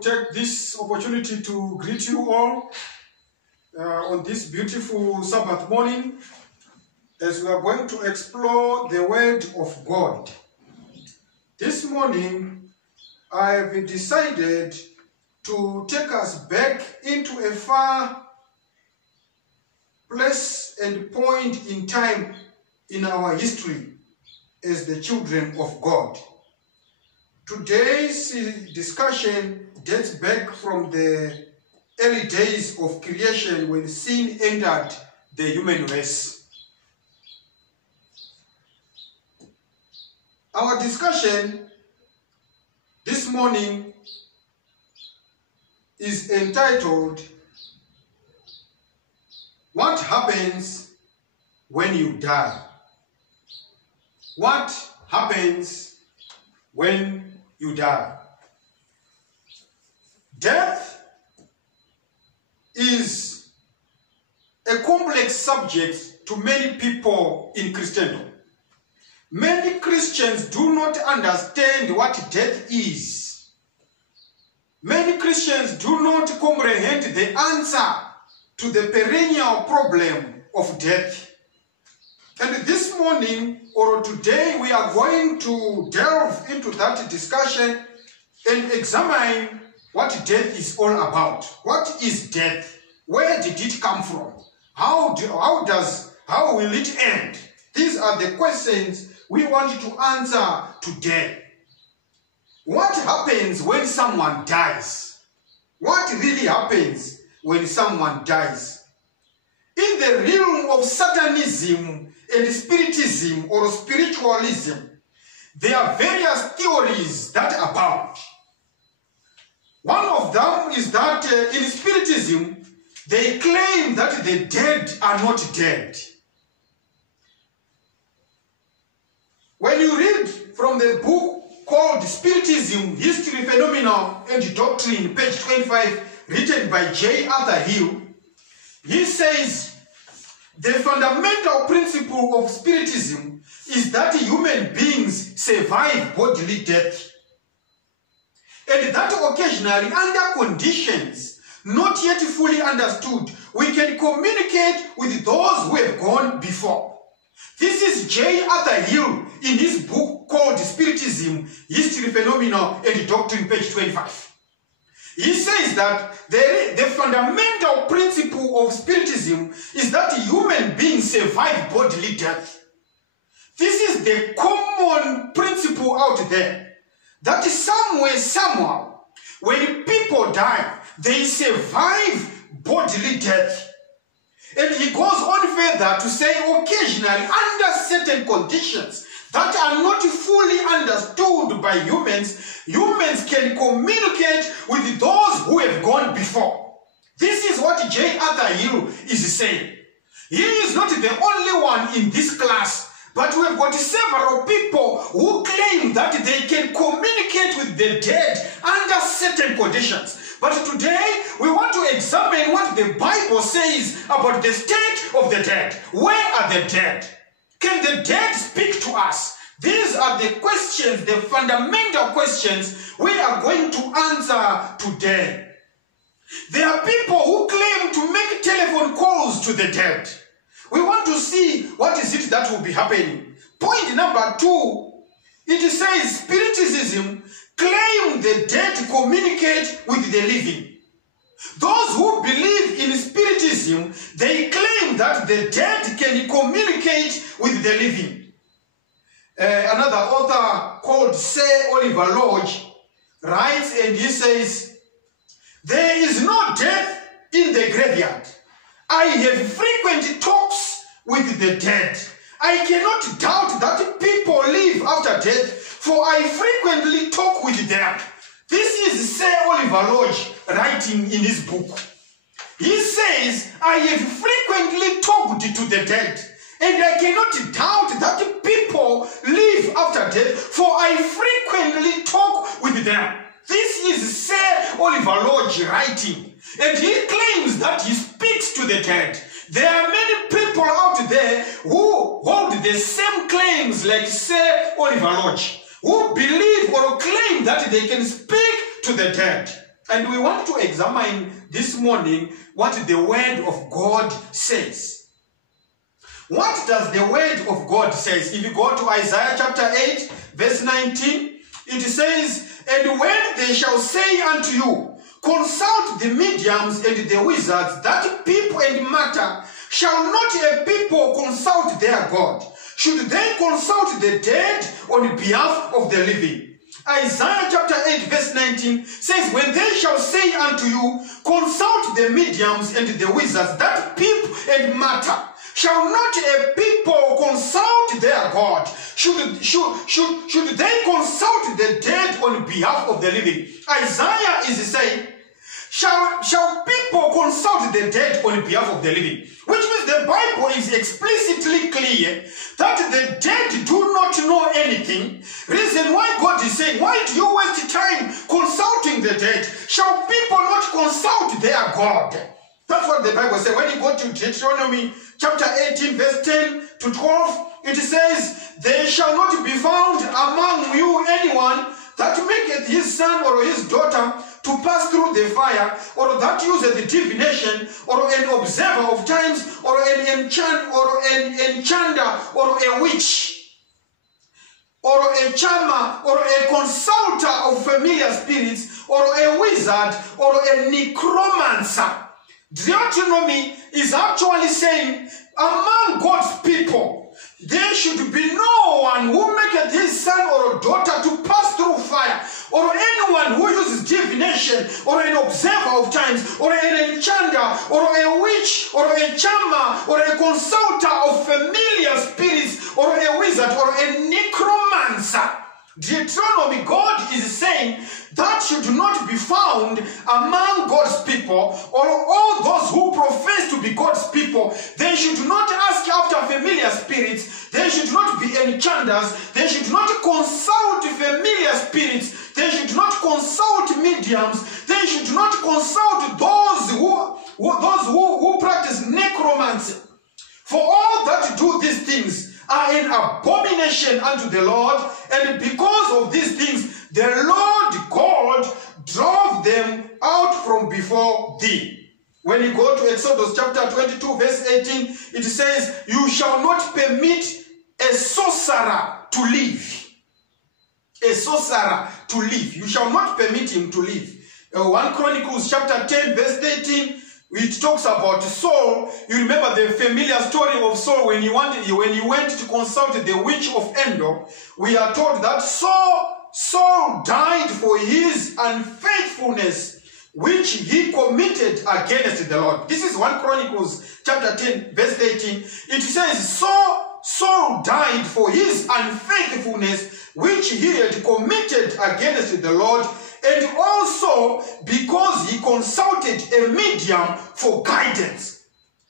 to take this opportunity to greet you all on this beautiful Sabbath morning as we are going to explore the Word of God. This morning, I have decided to take us back into a far place and point in time in our history as the children of God. Today's discussion dates back from the early days of creation when sin entered the human race. Our discussion this morning is entitled, "What happens when you die?" What happens when you die? Death is a complex subject to many people in Christendom. Many Christians do not understand what death is. Many Christians do not comprehend the answer to the perennial problem of death. And this morning or today we are going to delve into that discussion and examine what death is all about. What is death? Where did it come from? How will it end? These are the questions we want to answer today. What happens when someone dies? What really happens when someone dies? In the realm of Satanism and Spiritism or spiritualism, there are various theories that abound. One of them is that in Spiritism, they claim that the dead are not dead. When you read from the book called Spiritism, History, Phenomena, and Doctrine, page 25, written by J. Arthur Hill, he says, the fundamental principle of Spiritism is that human beings survive bodily death, and that occasionally, under conditions not yet fully understood, we can communicate with those who have gone before. This is J. Arthur Hill in his book called Spiritism, History, Phenomena, and Doctrine, page 25. He says that the fundamental principle of Spiritism is that human beings survive bodily death. This is the common principle out there, that somewhere, somehow, when people die, they survive bodily death. And he goes on further to say occasionally, under certain conditions that are not fully understood by humans, humans can communicate with those who have gone before. This is what J. Arthur Hill is saying. He is not the only one in this class, but we have got several people who claim that they can communicate with the dead under certain conditions. But today, we want to examine what the Bible says about the state of the dead. Where are the dead? Can the dead speak to us? These are the questions, the fundamental questions we are going to answer today. There are people who claim to make telephone calls to the dead. We want to see what is it that will be happening. Point number 2, it says Spiritism claim the dead communicate with the living. Those who believe in Spiritism, they claim that the dead can communicate with the living. Another author called Sir Oliver Lodge writes and he says, "There is no death in the graveyard. I have frequent talks with the dead. I cannot doubt that people live after death, for I frequently talk with them." This is Sir Oliver Lodge writing in his book. He says, "I have frequently talked to the dead, and I cannot doubt that people live after death, for I frequently talk with them." This is Sir Oliver Lodge writing, and he claims that he speaks to the dead. There are many people out there who hold the same claims like Sir Oliver Lodge, who believe or claim that they can speak to the dead. And we want to examine this morning what the Word of God says. What does the Word of God say? If you go to Isaiah chapter 8, verse 19, it says, "And when they shall say unto you, consult the mediums and the wizards, that people and matter, shall not a people consult their God? Should they consult the dead on behalf of the living?" Isaiah chapter 8 verse 19 says, "When they shall say unto you, consult the mediums and the wizards, that people and matter, shall not a people consult their God? Should they consult the dead on behalf of the living?" Isaiah is saying, Shall people consult the dead on behalf of the living? Which means the Bible is explicitly clear that the dead do not know anything. Reason why God is saying, why do you waste time consulting the dead? Shall people not consult their God? That's what the Bible says. When you go to Deuteronomy chapter 18 verse 10 to 12, it says, "There shall not be found among you anyone that maketh his son or his daughter to pass through the fire, or that useth divination, or an observer of times, or an enchanter, or a witch, or a charmer, or a consulter of familiar spirits, or a wizard, or a necromancer." Deuteronomy is actually saying, among God's people, there should be no one who maketh his son or daughter to pass through fire, or anyone who uses divination, or an observer of times, or an enchanter, or a witch, or a charmer, or a consulter of familiar spirits, or a wizard, or a necromancer. Deuteronomy, God is saying that should not be found among God's people, or all those who profess to be God's people. They should not ask after familiar spirits. They should not be enchanters. They should not consult familiar spirits. They should not consult mediums. They should not consult those who practice necromancy. For all that do these things are an abomination unto the Lord, and because of these things the Lord God drove them out from before thee. When you go to Exodus chapter 22 verse 18, it says, "You shall not permit a sorcerer to live." A sorcerer to live. You shall not permit him to live. 1 Chronicles chapter 10 verse 13, it talks about Saul. You remember the familiar story of Saul when he went to consult the witch of Endor. We are told that Saul died for his unfaithfulness which he committed against the Lord. This is 1 Chronicles chapter 10 verse 13. It says, Saul died for his unfaithfulness which he had committed against the Lord, and also because he consulted a medium for guidance.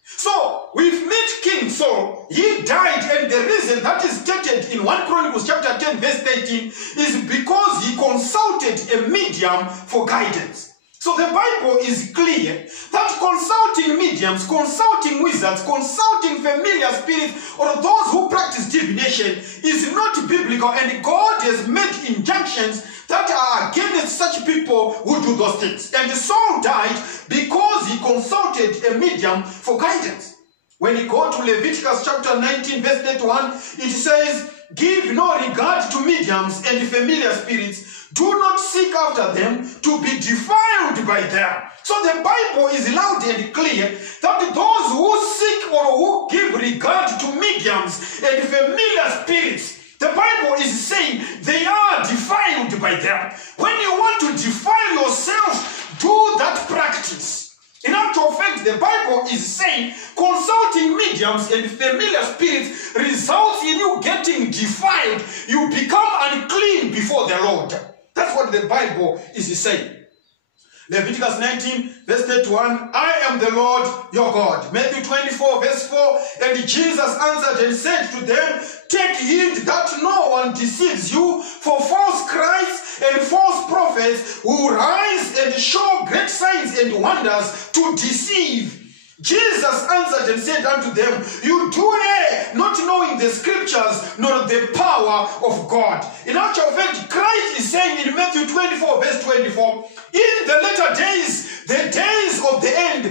So, we've met King Saul. He died, and the reason that is stated in 1 Chronicles chapter 10 verse 13 is because he consulted a medium for guidance. So the Bible is clear that consulting mediums, consulting wizards, consulting familiar spirits, or those who practice divination is not biblical, and God has made injunctions that are against such people who do those things. And Saul died because he consulted a medium for guidance. When you go to Leviticus chapter 19 verse 31, it says, "Give no regard to mediums and familiar spirits. Do not seek after them to be defiled by them." So the Bible is loud and clear that those who seek or who give regard to mediums and familiar spirits, the Bible is saying they are defiled by them. When you want to defile yourself, do that practice. In actual fact, the Bible is saying consulting mediums and familiar spirits results in you getting defiled. You become unclean before the Lord. That's what the Bible is saying. Leviticus 19 verse 31, "I am the Lord your God." Matthew 24 verse 4, "And Jesus answered and said to them, Take heed that no one deceives you, for false Christs and false prophets will rise and show great signs and wonders to deceive, Jesus answered and said unto them, you do err, not knowing the scriptures, nor the power of God. In actual fact, Christ is saying in Matthew 24, verse 24, in the latter days, the days of the end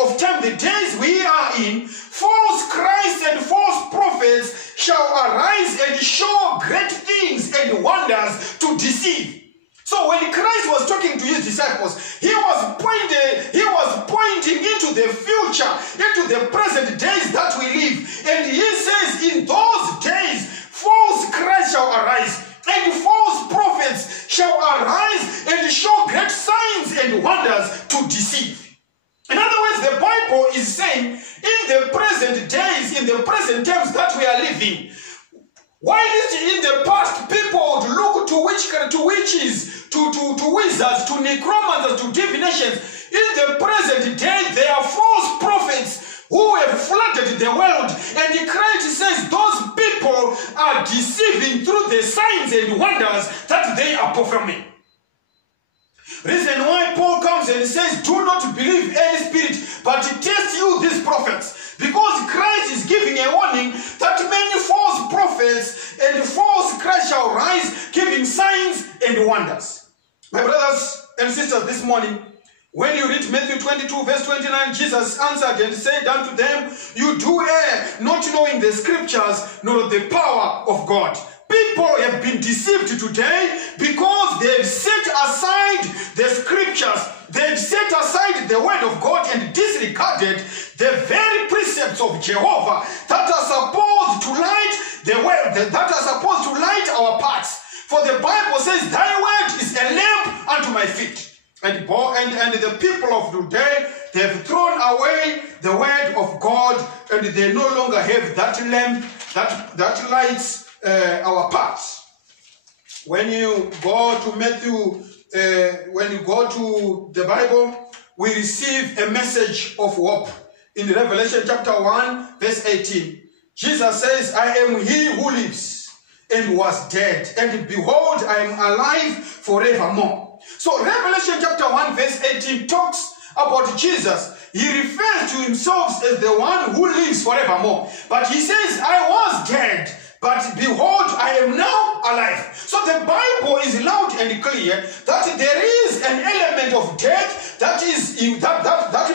of time, the days we are in, false Christs and false prophets shall arise and show great things and wonders to deceive. So when Christ was talking to his disciples, he was pointing into the future, into the present days that we live. And he says, in those days, false Christ shall arise, and false prophets shall arise and show great signs and wonders to deceive. In other words, the Bible is saying, in the present days, in the present times that we are living, while in the past people would look to witches, to wizards, to necromancers, to divinations, in the present day there are false prophets who have flooded the world, and Christ says those people are deceiving through the signs and wonders that they are performing. Reason why Paul comes and says, do not believe any spirit, but test you these prophets. Because Christ is giving a warning that many false prophets and false Christ shall rise, giving signs and wonders. My brothers and sisters, this morning, when you read Matthew 22, verse 29, Jesus answered and said unto them, you do err, not knowing the scriptures, nor the power of God. People have been deceived today because they've set aside the scriptures, they've set aside the word of God and disregarded the very precepts of Jehovah that are supposed to light the way, that are supposed to light our paths. For the Bible says, thy word is a lamp unto my feet. And the people of today, they have thrown away the word of God, and they no longer have that lamp that lights our paths. When you go to Matthew, when you go to the Bible, we receive a message of hope. In Revelation chapter 1, verse 18, Jesus says, I am he who lives and was dead, and behold, I am alive forevermore. So Revelation chapter 1, verse 18 talks about Jesus. He refers to himself as the one who lives forevermore. But he says, I was dead, but behold, I am now alive. So the Bible is loud and clear that there is an element of death that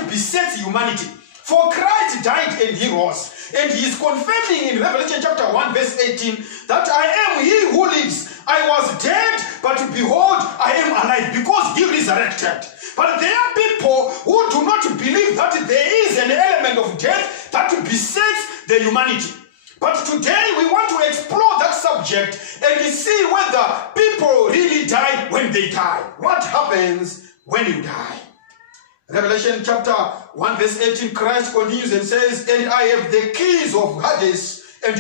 besets humanity. For Christ died and he rose. And he is confirming in Revelation chapter 1 verse 18 that I am he who lives. I was dead, but behold, I am alive, because he resurrected. But there are people who do not believe that there is an element of death that besets the humanity. But today we want to explore that subject and see whether people really die when they die. What happens when you die? Revelation chapter 1 verse 18, Christ continues and says, and I have the keys of Hades and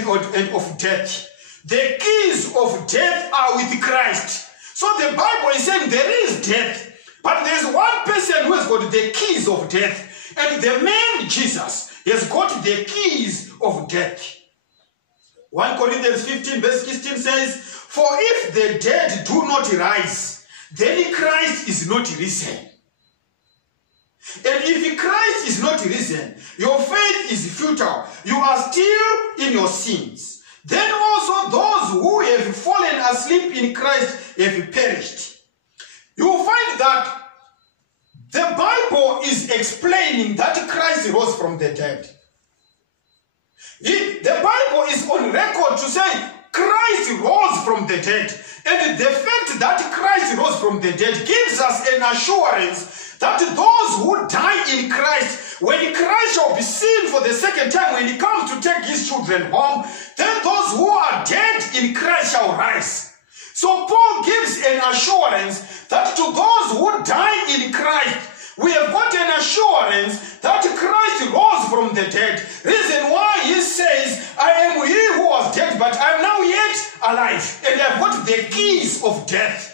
of death. The keys of death are with Christ. So the Bible is saying there is death, but there's one person who has got the keys of death, and the man Jesus has got the keys of death. 1 Corinthians 15 verse 16 says, for if the dead do not rise, then Christ is not risen. And if Christ is not risen, your faith is futile. You are still in your sins. Then also those who have fallen asleep in Christ have perished. You will find that the Bible is explaining that Christ rose from the dead. The Bible is on record to say Christ rose from the dead. And the fact that Christ rose from the dead gives us an assurance that those who die in Christ, when Christ shall be seen for the second time, when he comes to take his children home, then those who are dead in Christ shall rise. So Paul gives an assurance that to those who die in Christ, we have got an assurance that Christ rose from the dead. Reason why he says, I am he who was dead, but I am now yet alive, and I have got the keys of death.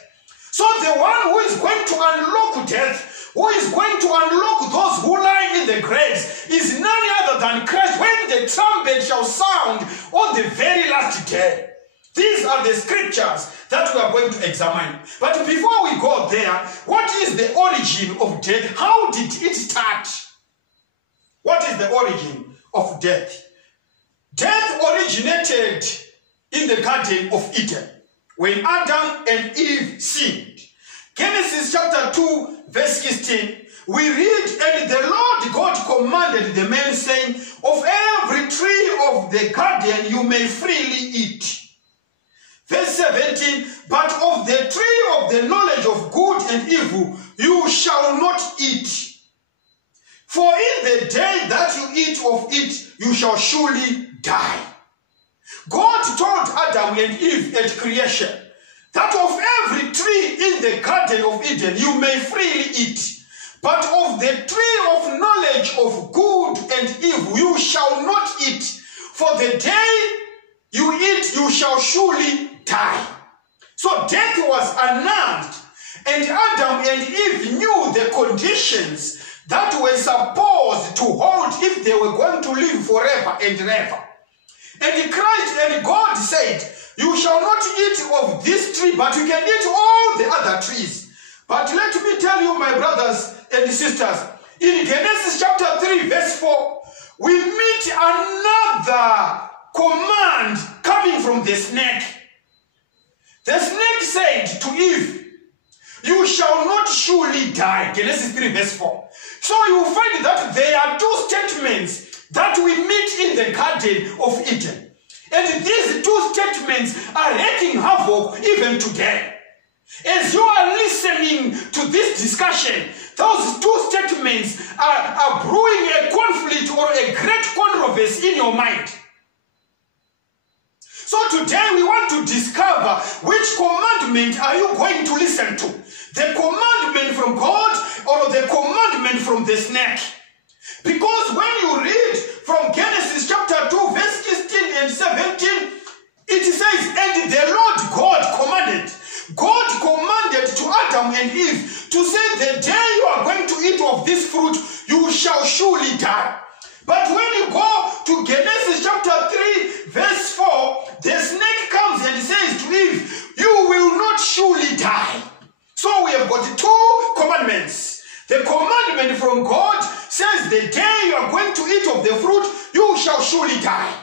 So the one who is going to unlock death, who is going to unlock those who lie in the graves, is none other than Christ when the trumpet shall sound on the very last day. These are the scriptures that we are going to examine. But before we go there, what is the origin of death? How did it start? the origin of death. Death originated in the Garden of Eden when Adam and Eve sinned. Genesis chapter 2 verse 16, we read, and the Lord God commanded the man, saying, of every tree of the garden you may freely eat. Verse 17, but of the tree of the knowledge of good and evil you shall not eat. For in the day that you eat of it, you shall surely die. God told Adam and Eve at creation that of every tree in the Garden of Eden you may freely eat, but of the tree of knowledge of good and evil you shall not eat, for the day you eat you shall surely die. So death was announced, and Adam and Eve knew the conditions that were supposed to hold if they were going to live forever and ever. And Christ and God said, you shall not eat of this tree, but you can eat all the other trees. But let me tell you, my brothers and sisters, in Genesis chapter 3 verse 4, we meet another command coming from the snake. The snake said to Eve, you shall not surely die. Genesis 3 verse 4. So you find that there are two statements that we meet in the Garden of Eden. And these two statements are wreaking havoc even today. As you are listening to this discussion, those two statements are brewing a conflict or a great controversy in your mind. So today we want to discover which commandment are you going to listen to. The commandment from God or the commandment from the snake. Because when you read from Genesis chapter 2 verse 16 and 17, it says, and the Lord God commanded to Adam and Eve to say, the day you are going to eat of this fruit, you shall surely die. But when you go to Genesis chapter 3 verse 4, the snake comes and says to Eve, you will not surely die. So we have got two commandments. The commandment from God says the day you are going to eat of the fruit, you shall surely die.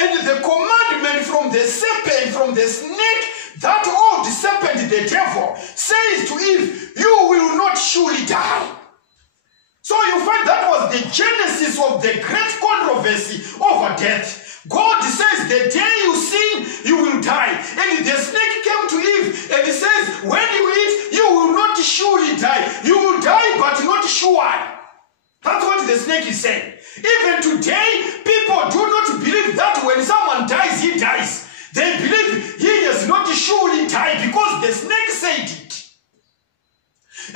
And the commandment from the serpent, from the snake, that old serpent, the devil, says to Eve, you will not surely die. So you find that was the genesis of the great controversy over death. God says the day you sin, you will die. And the snake came to Eve and says, when you eat, you will not surely die. You will die, but not sure. That's what the snake is saying. Even today, people do not believe that when someone dies, he dies. They believe he does not surely die because the snake said it.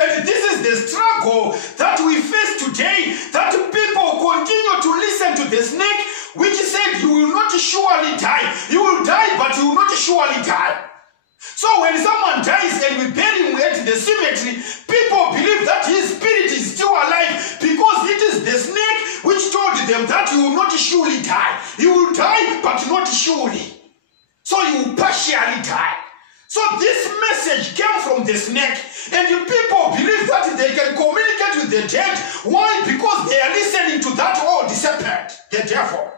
And this is the struggle that we face today, that people continue to listen to the snake, which said you will not surely die. You will die, but you will not surely die. So when someone dies and we bury him at the cemetery, people believe that his spirit is still alive because it is the snake which told them that you will not surely die. You will die, but not surely. So you will partially die. So this message came from the snake, and the people believe that they can communicate with the dead. Why? Because they are listening to that old serpent, the devil.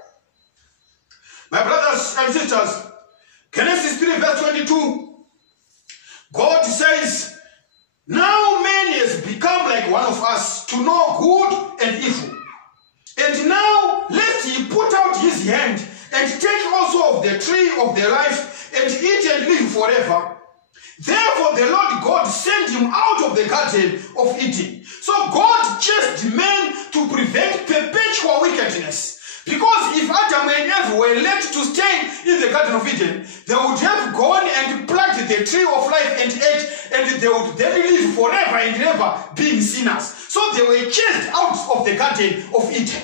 My brothers and sisters, Genesis 3 verse 22, God says, now man has become like one of us to know good and evil. And now lest he put out his hand and take also of the tree of the life and eat and live forever. Therefore the Lord God sent him out of the Garden of Eden. So God chased men to prevent perpetual wickedness. Because if Adam and Eve were left to stay in the Garden of Eden, they would have gone and plucked the tree of life and ate, and they would then live forever and ever being sinners. So they were chased out of the Garden of Eden.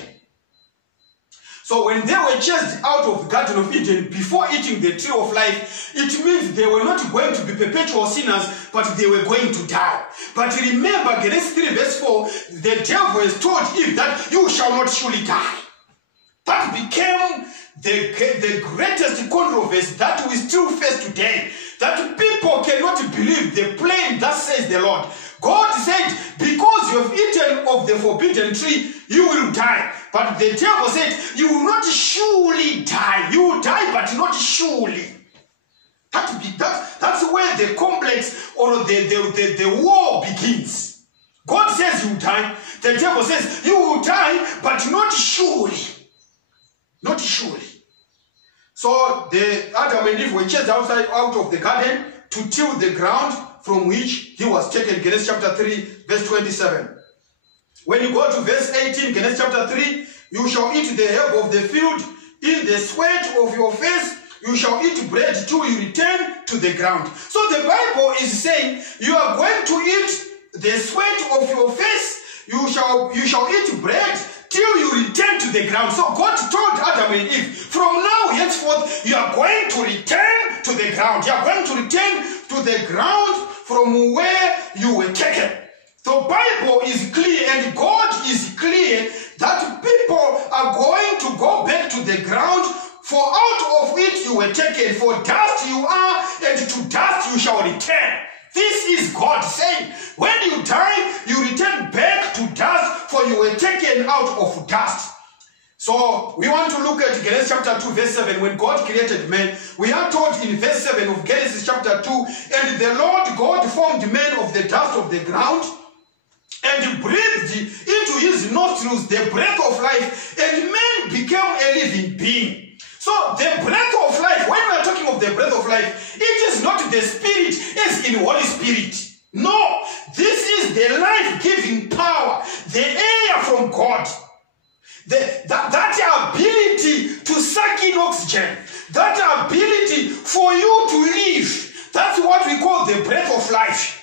So when they were chased out of the Garden of Eden before eating the tree of life, it means they were not going to be perpetual sinners, but they were going to die. But remember, Genesis 3 verse 4, the devil has told Eve that you shall not surely die. That became the greatest controversy that we still face today. That people cannot believe the plain that says the Lord. God said, because you have eaten of the forbidden tree, you will die. But the devil said, you will not surely die. You will die, but not surely. That's where the complex or the war begins. God says you will die. The devil says you will die, but not surely. Not surely. So the Adam and Eve were chased out of the garden to till the ground from which he was taken. Genesis chapter 3, verse 27. When you go to verse 18, Genesis chapter 3, you shall eat the herb of the field, in the sweat of your face, you shall eat bread till you return to the ground. So the Bible is saying you are going to eat the sweat of your face, you shall eat bread till you return to the ground. So God told Adam and Eve, from now henceforth, you are going to return to the ground. You are going to return to the ground from where you were taken. The Bible is clear and God is clear that people are going to go back to the ground, for out of it you were taken. For dust you are, and to dust you shall return. This is God saying, when you die, you return back to dust, for you were taken out of dust. So we want to look at Genesis chapter 2, verse 7. When God created man, we are told in verse 7 of Genesis chapter 2, and the Lord God formed man of the dust of the ground, and breathed into his nostrils the breath of life, and man became a living being. So the breath of life, when we are talking of the breath of life, it is not the spirit as in Holy Spirit. No, this is the life-giving power, the air from God. That ability to suck in oxygen, that ability for you to live, that's what we call the breath of life.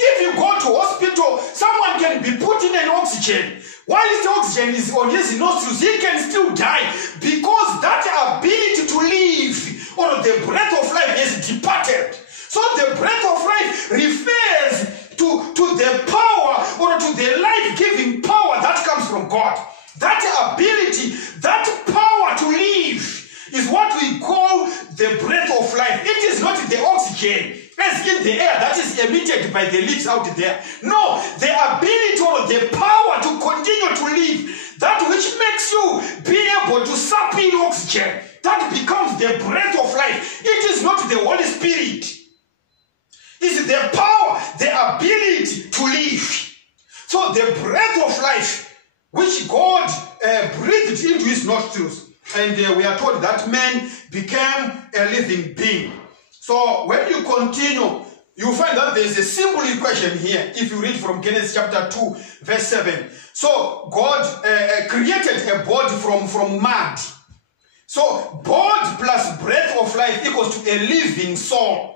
If you go to hospital, someone can be put in an oxygen. While the oxygen is on his nostrils, he can still die because that ability to live or the breath of life has departed. So the breath of life refers to the power or to the life-giving power that comes from God. That ability, that power to live is what we call the breath of life. It is not the oxygen as in the air that is emitted by the leaves out there. No, the ability or the power to continue to live, that which makes you be able to suck in oxygen, that becomes the breath of life. It is not the Holy Spirit. It's the power, the ability to live. So the breath of life, which God breathed into his nostrils, and we are told that man became a living being. So when you continue, you find that there is a simple equation here. If you read from Genesis chapter 2, verse 7. So God created a body from mud. So body plus breath of life equals to a living soul.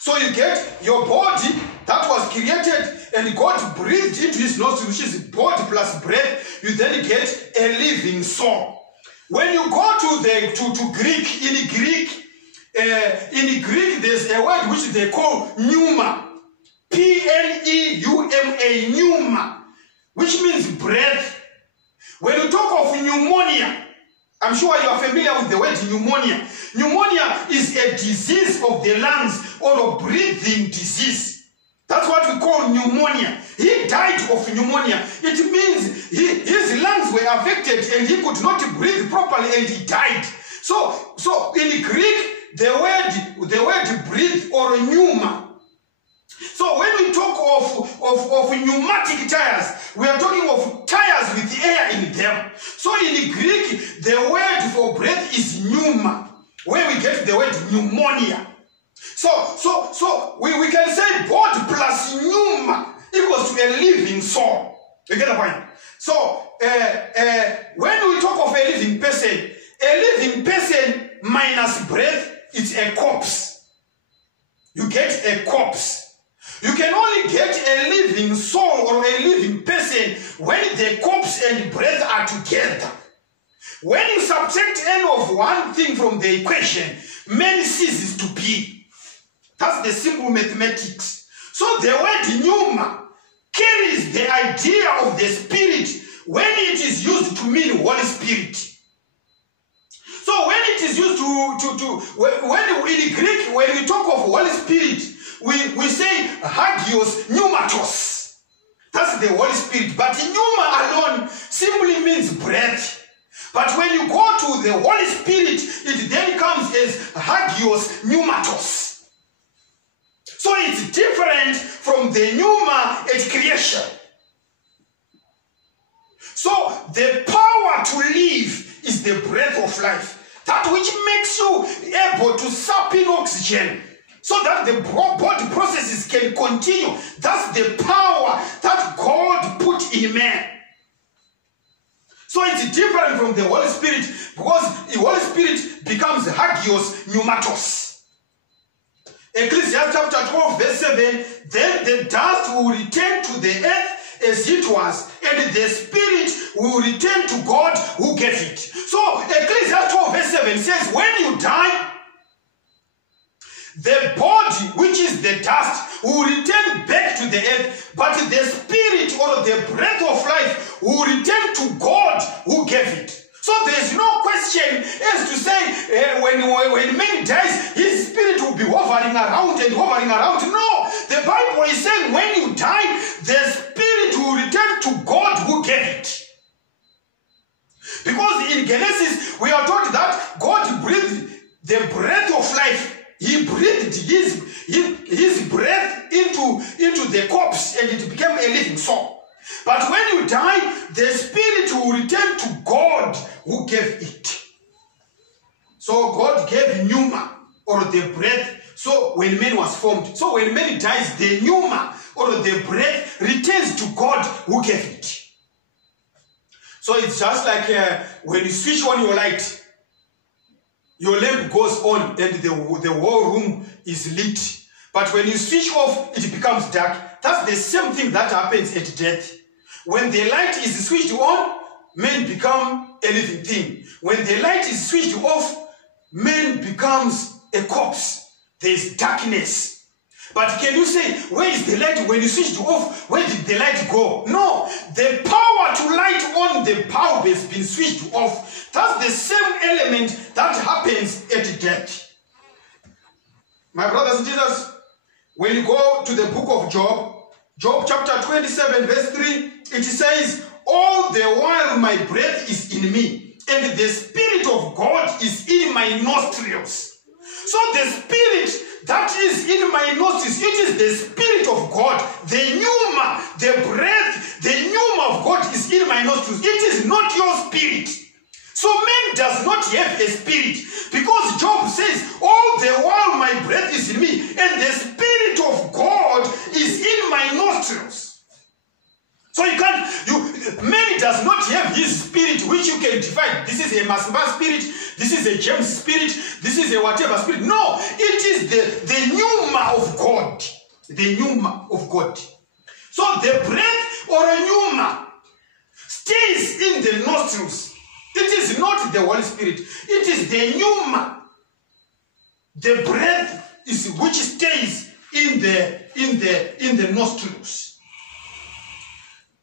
So you get your body that was created and God breathed into his nostrils, which is body plus breath. You then get a living soul. When you go to Greek, in Greek, there's a word which they call pneuma. P-N-E-U-M-A, pneuma, which means breath. When you talk of pneumonia, I'm sure you are familiar with the word pneumonia. Pneumonia is a disease of the lungs or a breathing disease. That's what we call pneumonia. He died of pneumonia. It means his lungs were affected and he could not breathe properly and he died. So in Greek, the word breathe or pneuma. So when we talk of pneumatic tires, we are talking of tires with air in them. So in Greek, the word for breath is pneuma, where we get the word pneumonia. So we can say body plus pneuma equals to a living soul. You get the point? So when we talk of a living person minus breath, it's a corpse. You get a corpse. You can only get a living soul or a living person when the corpse and breath are together. When you subtract any of one thing from the equation, man ceases to be. That's the simple mathematics. So the word pneuma carries the idea of the spirit when it is used to mean Holy Spirit. So when it is used when in Greek, when we talk of Holy Spirit, we say hagios pneumatos. That's the Holy Spirit. But pneuma alone simply means breath. But when you go to the Holy Spirit, it then comes as hagios pneumatos. So it's different from the pneuma at creation. So the power to live is the breath of life. That which makes you able to suck in oxygen so that the body processes can continue. That's the power that God put in man. So it's different from the Holy Spirit because the Holy Spirit becomes hagios pneumatos. Ecclesiastes chapter 12 verse 7, then the dust will return to the earth as it was, and the spirit will return to God who gave it. So Ecclesiastes 12 verse 7 says, when you die, the body, which is the dust, will return back to the earth, but the spirit or the breath of life will return to God who gave it. So there's no question as to say when man dies, his spirit will be hovering around and hovering around. No, the Bible is saying when you die, the spirit will return to God who gave it. Because in Genesis, we are told that God breathed the breath of life. He breathed his breath into the corpse and it became a living soul. But when you die, the spirit will return to God who gave it. So God gave pneuma or the breath. So when man was formed, so when man dies, the pneuma or the breath returns to God who gave it. So it's just like when you switch on your light, your lamp goes on and the whole room is lit. But when you switch off, it becomes dark. That's the same thing that happens at death. When the light is switched on, men become a living thing. When the light is switched off, man becomes a corpse. There is darkness. But can you say, where is the light? When you switched off, where did the light go? No, the power to light on the bulb has been switched off. That's the same element that happens at death. My brothers and sisters, when you go to the book of Job, Job chapter 27 verse 3, it says, all the while my breath is in me, and the Spirit of God is in my nostrils. So the Spirit that is in my nostrils, it is the Spirit of God. The pneuma, the breath, the pneuma of God is in my nostrils. It is not your spirit. So man does not have a spirit, because Job says, all the while my breath is in me, and the Spirit of God is in my nostrils. So man does not have his spirit, which you can divide. This is a Masimba spirit, this is a James spirit, this is a whatever spirit. No, it is the pneuma of God. The pneuma of God. So the breath or a pneuma stays in the nostrils. It is not the Holy Spirit. It is the pneuma. The breath is which stays in the nostrils.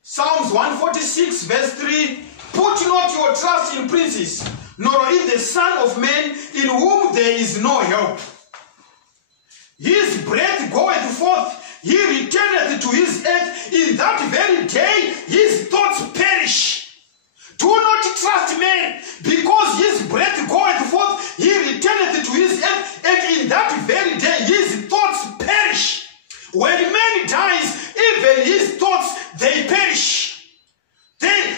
Psalms 146 verse 3, put not your trust in princes, nor in the Son of Man, in whom there is no help. His breath goeth forth, he returneth to his earth, in that very day his thoughts perish. Do not trust man, because his breath goeth forth, he returneth to his earth, and in that very day his thoughts perish. When man dies, even his thoughts, they perish.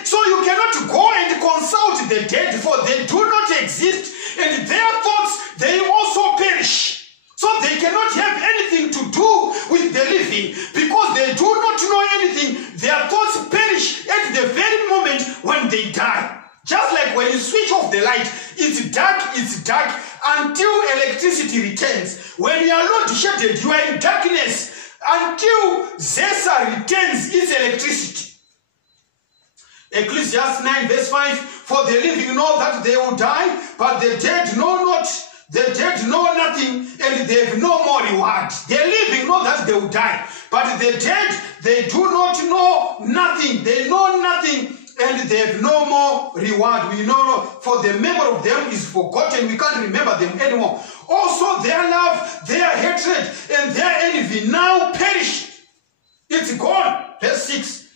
So you cannot go and consult the dead, for they do not exist, and their thoughts, they also perish. So they cannot have anything to do with the living, because they do not know anything. Their thoughts perish at the very moment when they die. Just like when you switch off the light, it's dark until electricity returns. When you are load shedded, you are in darkness until Zesa returns its electricity. Ecclesiastes 9 verse 5, for the living know that they will die, but the dead know not. The dead know nothing, and they have no more reward. The living know that they will die, but the dead, they do not know nothing. They know nothing, and they have no more reward. We know, for the memory of them is forgotten. We can't remember them anymore. Also their love, their hatred, and their envy now perished. It's gone. Verse 6.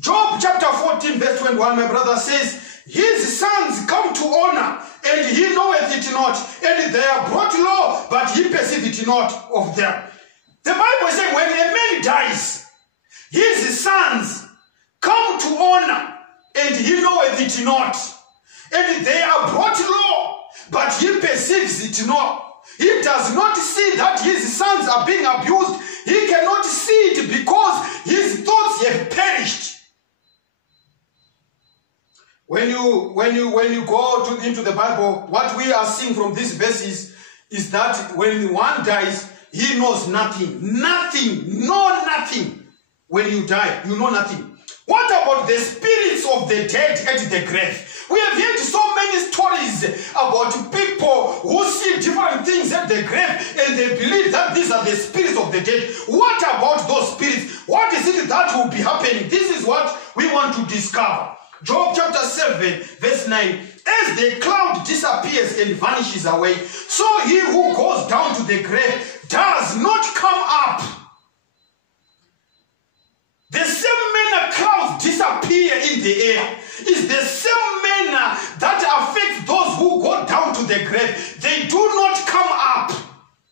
Job chapter 14 verse 21, my brother says, his sons come to honor, and he knoweth it not, and they are brought low, but he perceiveth it not of them. The Bible is saying when a man dies, his sons come to honor, and he knoweth it not, and they are brought low, but he perceives it not. He does not see that his sons are being abused. He cannot see it because his thoughts have perished. When you go into the Bible, what we are seeing from these verses is that when one dies, he knows nothing. Nothing. Know nothing. When you die, you know nothing. What about the spirits of the dead at the grave? We have heard so many stories about people who see different things at the grave and they believe that these are the spirits of the dead. What about those spirits? What is it that will be happening? This is what we want to discover. Job chapter 7 verse 9. As the cloud disappears and vanishes away, so he who goes down to the grave does not come up. The same manner clouds disappear in the air is the same manner that affects those who go down to the grave. They do not come up.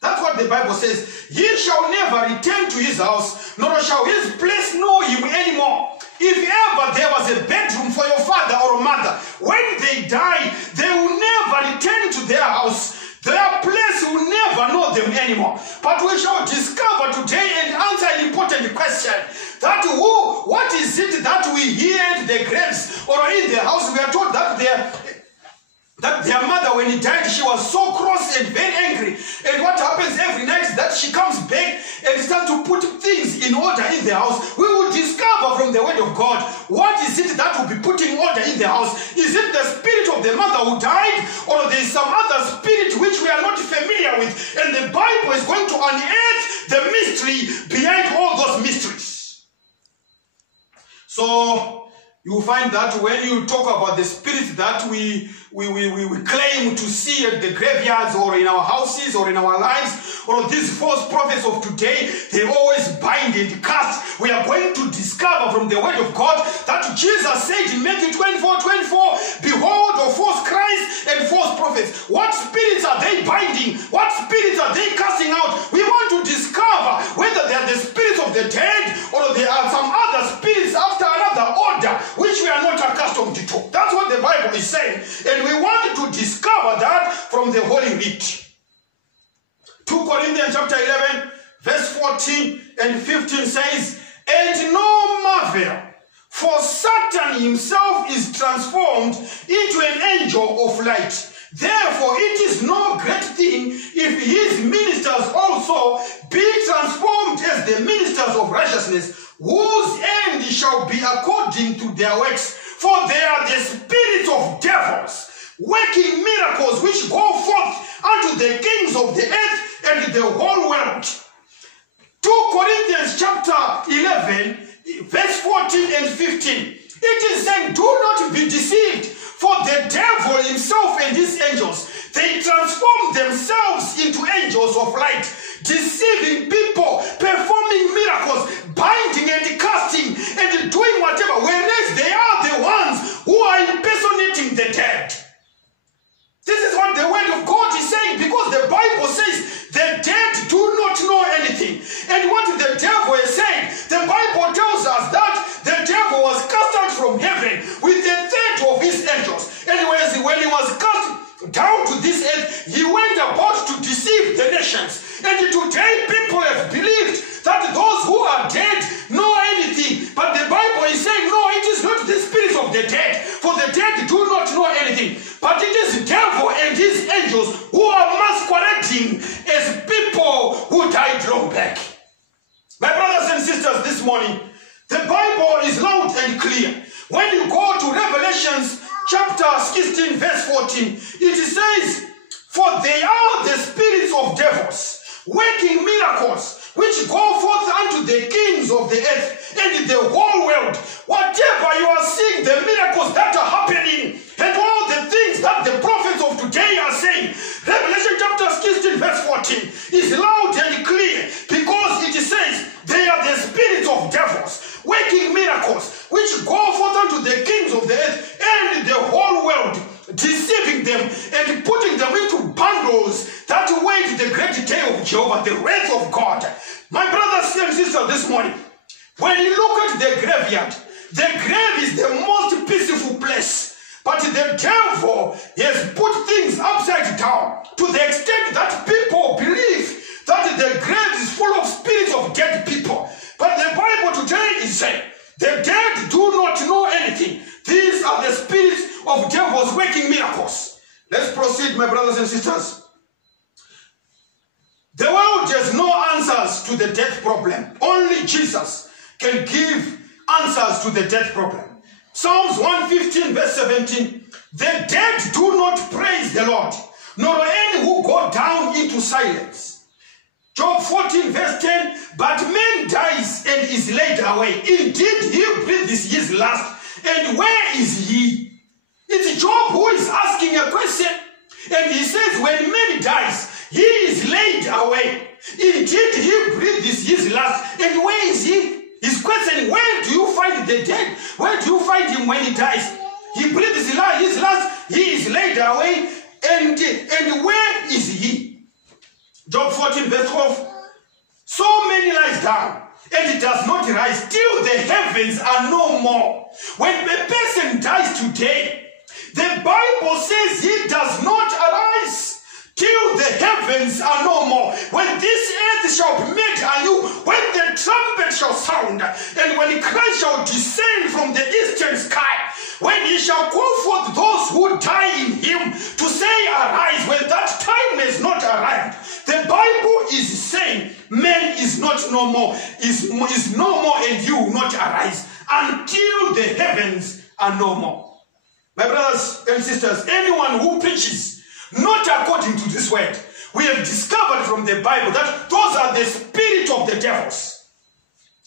That's what the Bible says. He shall never return to his house, nor shall his place know him anymore. If ever there was a bedroom for your father or mother, when they die, they will never return to their house. Their place will never know them anymore. But we shall discover today and answer an important question. That what is it that we hear at the graves or in the house? We are told that their mother, when he died, she was so cross and very angry. And what happens every night is that she comes back and starts to put things in order in the house. We will discover from the word of God, what is it that will be putting order in the house? Is it the spirit of the mother who died, or there is some other spirit which we are not familiar with? And the Bible is going to unearth the mystery behind all those mysteries. So you will find that when you talk about the spirits that we claim to see at the graveyards or in our houses or in our lives, or these false prophets of today, they always bind and cast. We are going to discover from the word of God that Jesus said in Matthew 24:24, behold, a false Christ and false prophets. What spirits are they binding? What spirits are they casting out? We want to discover whether they are the spirits of the dead or there are some other spirits after another order which we are not accustomed to. That's what the Bible is saying. And we want to discover that from the Holy Writ. 2 Corinthians chapter 11, verse 14 and 15 says, and no marvel, for Satan himself is transformed into an angel of light. Therefore, it is no great thing if his ministers also be transformed as the ministers of righteousness, whose end shall be according to their works. For they are the spirits of devils, working miracles which go forth unto the kings of the earth and the whole world. 2 Corinthians chapter 11, verse 14 and 15. It is saying, do not be deceived, for the devil himself and his angels, they transform themselves into angels of light, deceiving people, performing miracles, binding and casting and doing whatever, whereas they are the ones who are impersonating the dead. This is what the word of God is saying, because the Bible says the dead do not know anything. And what the devil is saying, the Bible tells us that the devil was cast out from heaven with a third of his angels. And when he was cast down to this earth, he went about to deceive the nations. And today people have believed that those who are dead know anything. But the Bible is saying, no, it is not the spirits of the dead, for the dead do not know anything. But it is the devil and his angels who are masquerading as people who died long back. My brothers and sisters, this morning, the Bible is loud and clear. When you go to Revelations chapter 16, verse 14, it says, for they are the spirits of devils, working miracles, which go forth unto the kings of the earth and the whole world. Whatever you are seeing, the miracles that are happening, and all the things that the prophets of today are saying, Revelation chapter 16, verse 14, is loud and clear, because it says they are the spirits of devils, working miracles, which the wrath of God. My brothers and sisters, this morning, when you look at the graveyard, the grave is the most peaceful place. But the devil has put things upside down to the extent that people believe that the grave is full of spirits of dead people. But the Bible today is saying, the dead do not know anything. These are the spirits of devils working miracles. Let's proceed, my brothers and sisters. The world has no answers to the death problem. Only Jesus can give answers to the death problem. Psalms 115 verse 17, the dead do not praise the Lord, nor any who go down into silence. Job 14 verse 10, but man dies and is laid away. Indeed, he breathes his last, and where is he? It's Job who is asking a question, and he says, when man dies, he is laid away. Indeed, he breathes his last, and where is he? He's questioning, where do you find the dead? Where do you find him when he dies? He breathes his last, he is laid away, and where is he? Job 14 verse 12, so many lies down, and it does not rise till the heavens are no more. When a person dies today, the Bible says he does not arise till the heavens are no more. When this earth shall be made anew, when the trumpet shall sound, and when Christ shall descend from the eastern sky, when he shall call forth those who die in him to say, arise, when that time has not arrived. The Bible is saying, man is not no more, is no more, and you will not arise until the heavens are no more. My brothers and sisters, anyone who preaches not according to this word, we have discovered from the Bible that those are the spirit of the devils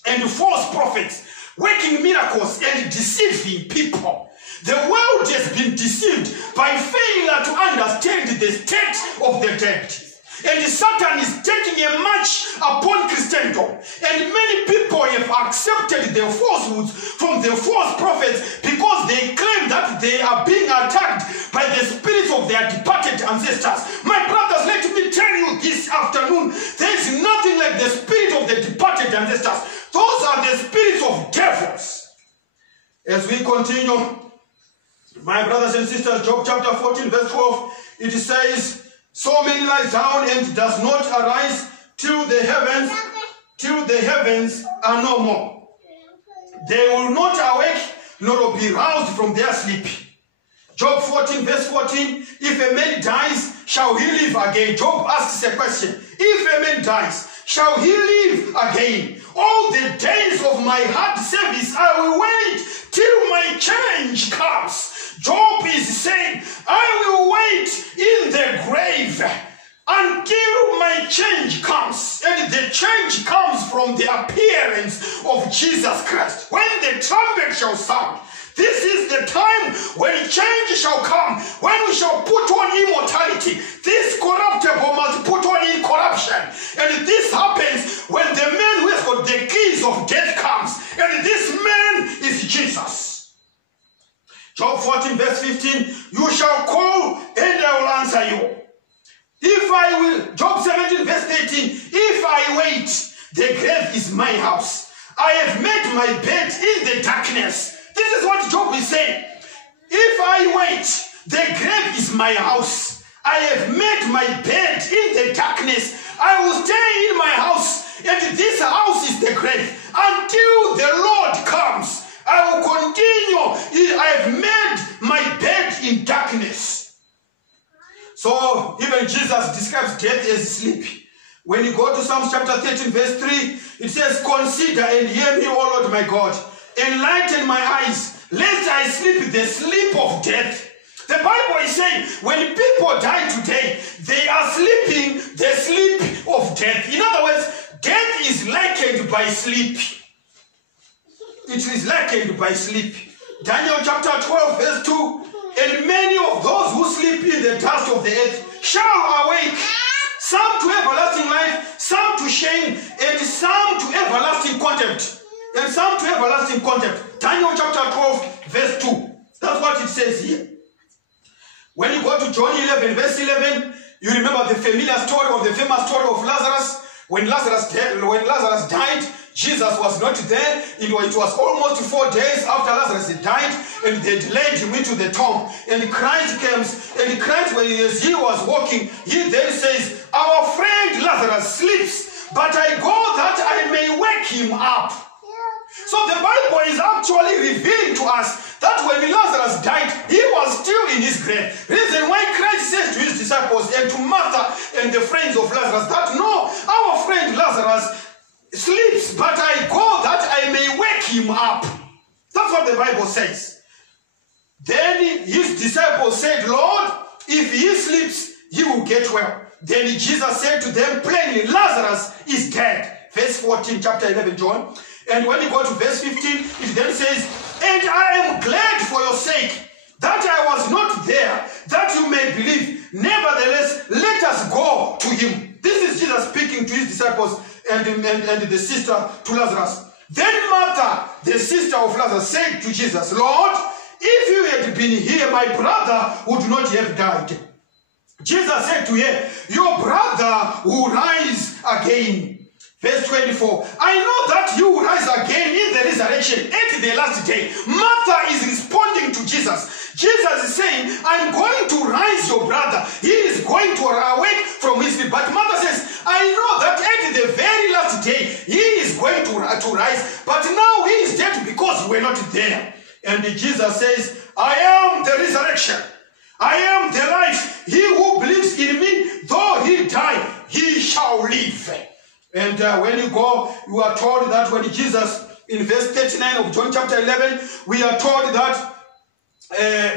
and false prophets working miracles and deceiving people. The world has been deceived by failure to understand the state of the dead. And Satan is taking a march upon Christendom. And many people have accepted the falsehoods from the false prophets because they claim that they are being attacked by the spirits of their departed ancestors. My brothers, let me tell you this afternoon, there is nothing like the spirit of the departed ancestors. Those are the spirits of devils. As we continue, my brothers and sisters, Job chapter 14 verse 12, it says, so many lies down and does not arise till the heavens are no more. They will not awake nor be roused from their sleep. Job 14 verse 14, if a man dies, shall he live again? Job asks a question. If a man dies, shall he live again? All the days of my hard service I will wait till my change comes. Job is saying, I will wait in the grave until my change comes. And the change comes from the appearance of Jesus Christ. When the trumpet shall sound, this is the time when change shall come, when we shall put on immortality. This corruptible must put on incorruption. And this happens when the man who has got the keys of death comes. And this man is Jesus. Job 14 verse 15, you shall call and I will answer you. If I will, Job 17 verse 13, if I wait, the grave is my house. I have made my bed in the darkness. This is what Job is saying. If I wait, the grave is my house. I have made my bed in the darkness. I will stay in my house, and this house is the grave. Until the Lord comes, I will continue. I have made my bed in darkness. So even Jesus describes death as sleep. When you go to Psalms chapter 13 verse 3, it says, consider and hear me, O Lord my God. Enlighten my eyes, lest I sleep the sleep of death. The Bible is saying, when people die today, they are sleeping the sleep of death. In other words, death is likened by sleep. It is likened by sleep. Daniel chapter 12 verse 2, and many of those who sleep in the dust of the earth shall awake, some to everlasting life, some to shame, and some to everlasting contempt. And some to everlasting contempt. Daniel chapter 12 verse 2. That's what it says here. When you go to John 11 verse 11, you remember the familiar story of the famous story of Lazarus. When Lazarus died, Jesus was not there. It was almost 4 days after Lazarus died, and they laid him into the tomb. And Christ comes, and Christ, as he was walking, he then says, "Our friend Lazarus sleeps, but I go that I may wake him up." So the Bible is actually revealing to us that when Lazarus died, he was still in his grave. Reason why Christ says to his disciples and to Martha and the friends of Lazarus that no, our friend Lazarus sleeps, but I go that I may wake him up. That's what the Bible says. Then his disciples said, "Lord, if he sleeps, he will get well." Then Jesus said to them plainly, "Lazarus is dead." Verse 14, chapter 11, John. And when you go to verse 15, it then says, "And I am glad for your sake that I was not there, that you may believe. Nevertheless, let us go to him." This is Jesus speaking to his disciples and the sister to Lazarus. Then Martha, the sister of Lazarus, said to Jesus, "Lord, if you had been here, my brother would not have died." Jesus said to her, "Your brother will rise again." Verse 24, "I know that you will rise again in the resurrection at the last day." Martha is responding to Jesus. Jesus is saying, "I'm going to rise your brother. He is going to awake from his sleep." But Martha says, "I know that at the very last day, he is going to rise. But now he is dead because we were not there." And Jesus says, "I am the resurrection. I am the life. He who believes in me, though he die, he shall live." And when you go, you are told that when Jesus, in verse 39 of John chapter 11, we are told that,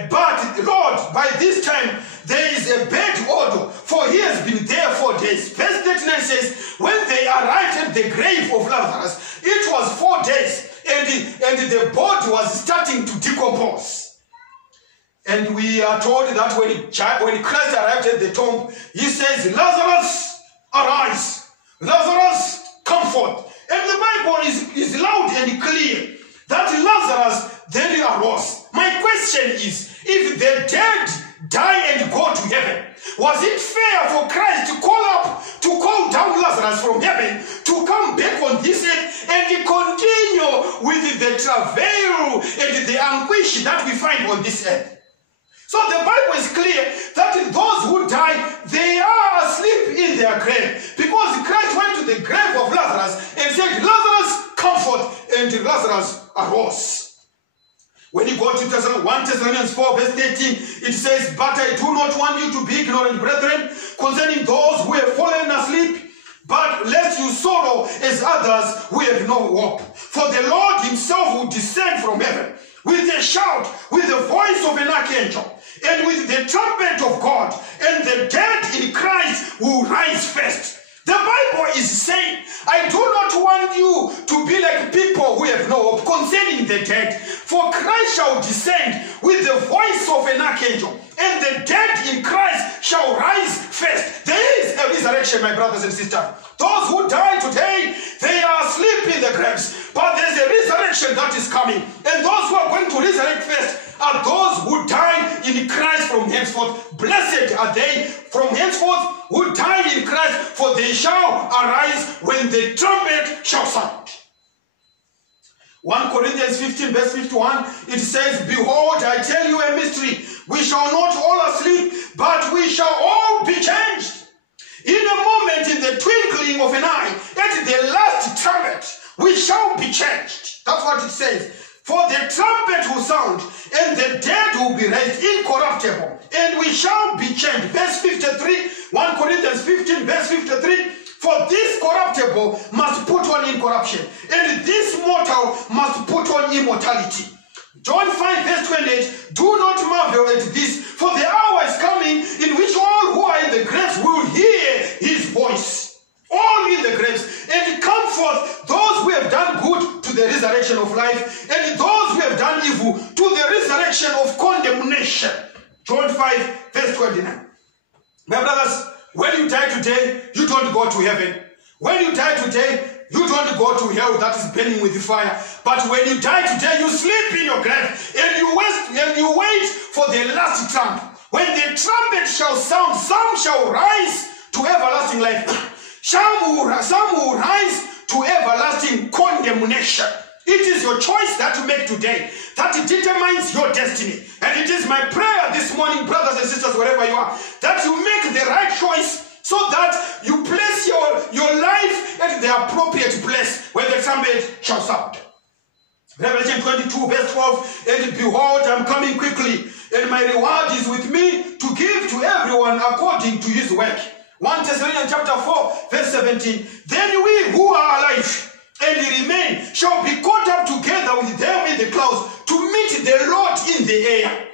"But Lord, by this time there is a bad odor, for he has been there 4 days." Verse 39 says, when they arrived at the grave of Lazarus, it was 4 days, and the body was starting to decompose. And we are told that when Christ arrived at the tomb, he says, "Lazarus, arise. Lazarus, come forth." And the Bible is loud and clear that Lazarus then arose. My question is, if the dead die and go to heaven, was it fair for Christ to call down Lazarus from heaven to come back on this earth and continue with the travail and the anguish that we find on this earth? So the Bible is clear that those who die, they are asleep in their grave. Because Christ went to the grave of Lazarus and said, "Lazarus, come forth." And Lazarus arose. When you go to 1 Thessalonians 4 verse 13, it says, "But I do not want you to be ignorant, brethren, concerning those who have fallen asleep, but lest you sorrow as others who have no hope. For the Lord himself will descend from heaven with a shout, with the voice of an archangel, and with the trumpet of God, and the dead in Christ will rise first." The Bible is saying, I do not want you to be like people who have no hope concerning the dead. For Christ shall descend with the voice of an archangel, and the dead in Christ shall rise first. There is a resurrection, my brothers and sisters. Those who die today, they are asleep in the graves. But there's a resurrection that is coming. And those who are going to resurrect first are those who die in Christ from henceforth. Blessed are they from henceforth who die in Christ, for they shall arise when the trumpet shall sound. 1 Corinthians 15 verse 51, it says, "Behold, I tell you a mystery. We shall not all sleep, but we shall all be changed. In a moment, in the twinkling of an eye, at the last trumpet, we shall be changed." That's what it says. "For the trumpet will sound, and the dead will be raised incorruptible, and we shall be changed." Verse 53, 1 Corinthians 15, verse 53, "For this corruptible must put on incorruption, and this mortal must put on immortality." John 5, verse 28, "Do not marvel at this, for the hour is coming in which all who are in the graves will hear his voice." All in the graves, and come forth those who have done good to the resurrection of life, and those who have done evil to the resurrection of condemnation. John 5 verse 29. My brothers, when you die today, you don't go to heaven. When you die today, you don't go to hell that is burning with fire. But when you die today, you sleep in your grave, and you wait for the last trump. When the trumpet shall sound, some shall rise to everlasting life, Some will rise to everlasting condemnation. It is your choice that you make today that determines your destiny. And it is my prayer this morning, brothers and sisters, wherever you are, that you make the right choice so that you place your life at the appropriate place when the trumpet shall sound. Revelation 22 verse 12, and behold, I am coming quickly, and my reward is with me to give to everyone according to his work. 1 Thessalonians chapter 4 verse 17, then we who are alive and remain shall be caught up together with them in the clouds to meet the Lord in the air.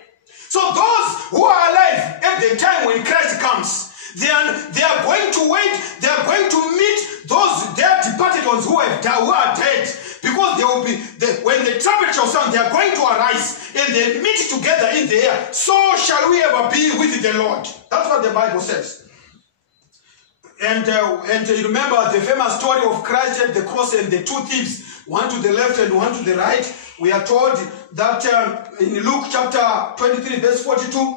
So those who are alive at the time when Christ comes, they are going to wait, they are going to meet those their departed ones who are dead, because they will be when the trumpet shall sound, they are going to arise and they meet together in the air. So shall we ever be with the Lord. That's what the Bible says. And you remember the famous story of Christ at the cross and the two thieves, one to the left and one to the right. We are told that in Luke chapter 23 verse 42,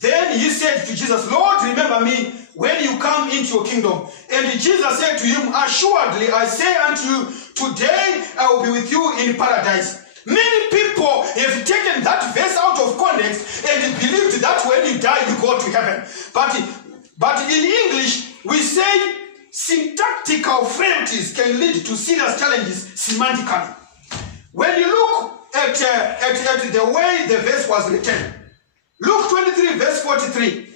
then he said to Jesus, Lord, remember me when you come into your kingdom. And Jesus said to him, assuredly I say unto you, today I will be with you in paradise. Many people have taken that verse out of context and believed that when you die you go to heaven. But in English, we say syntactical frailties can lead to serious challenges semantically. When you look at the way the verse was written, Luke 23 verse 43,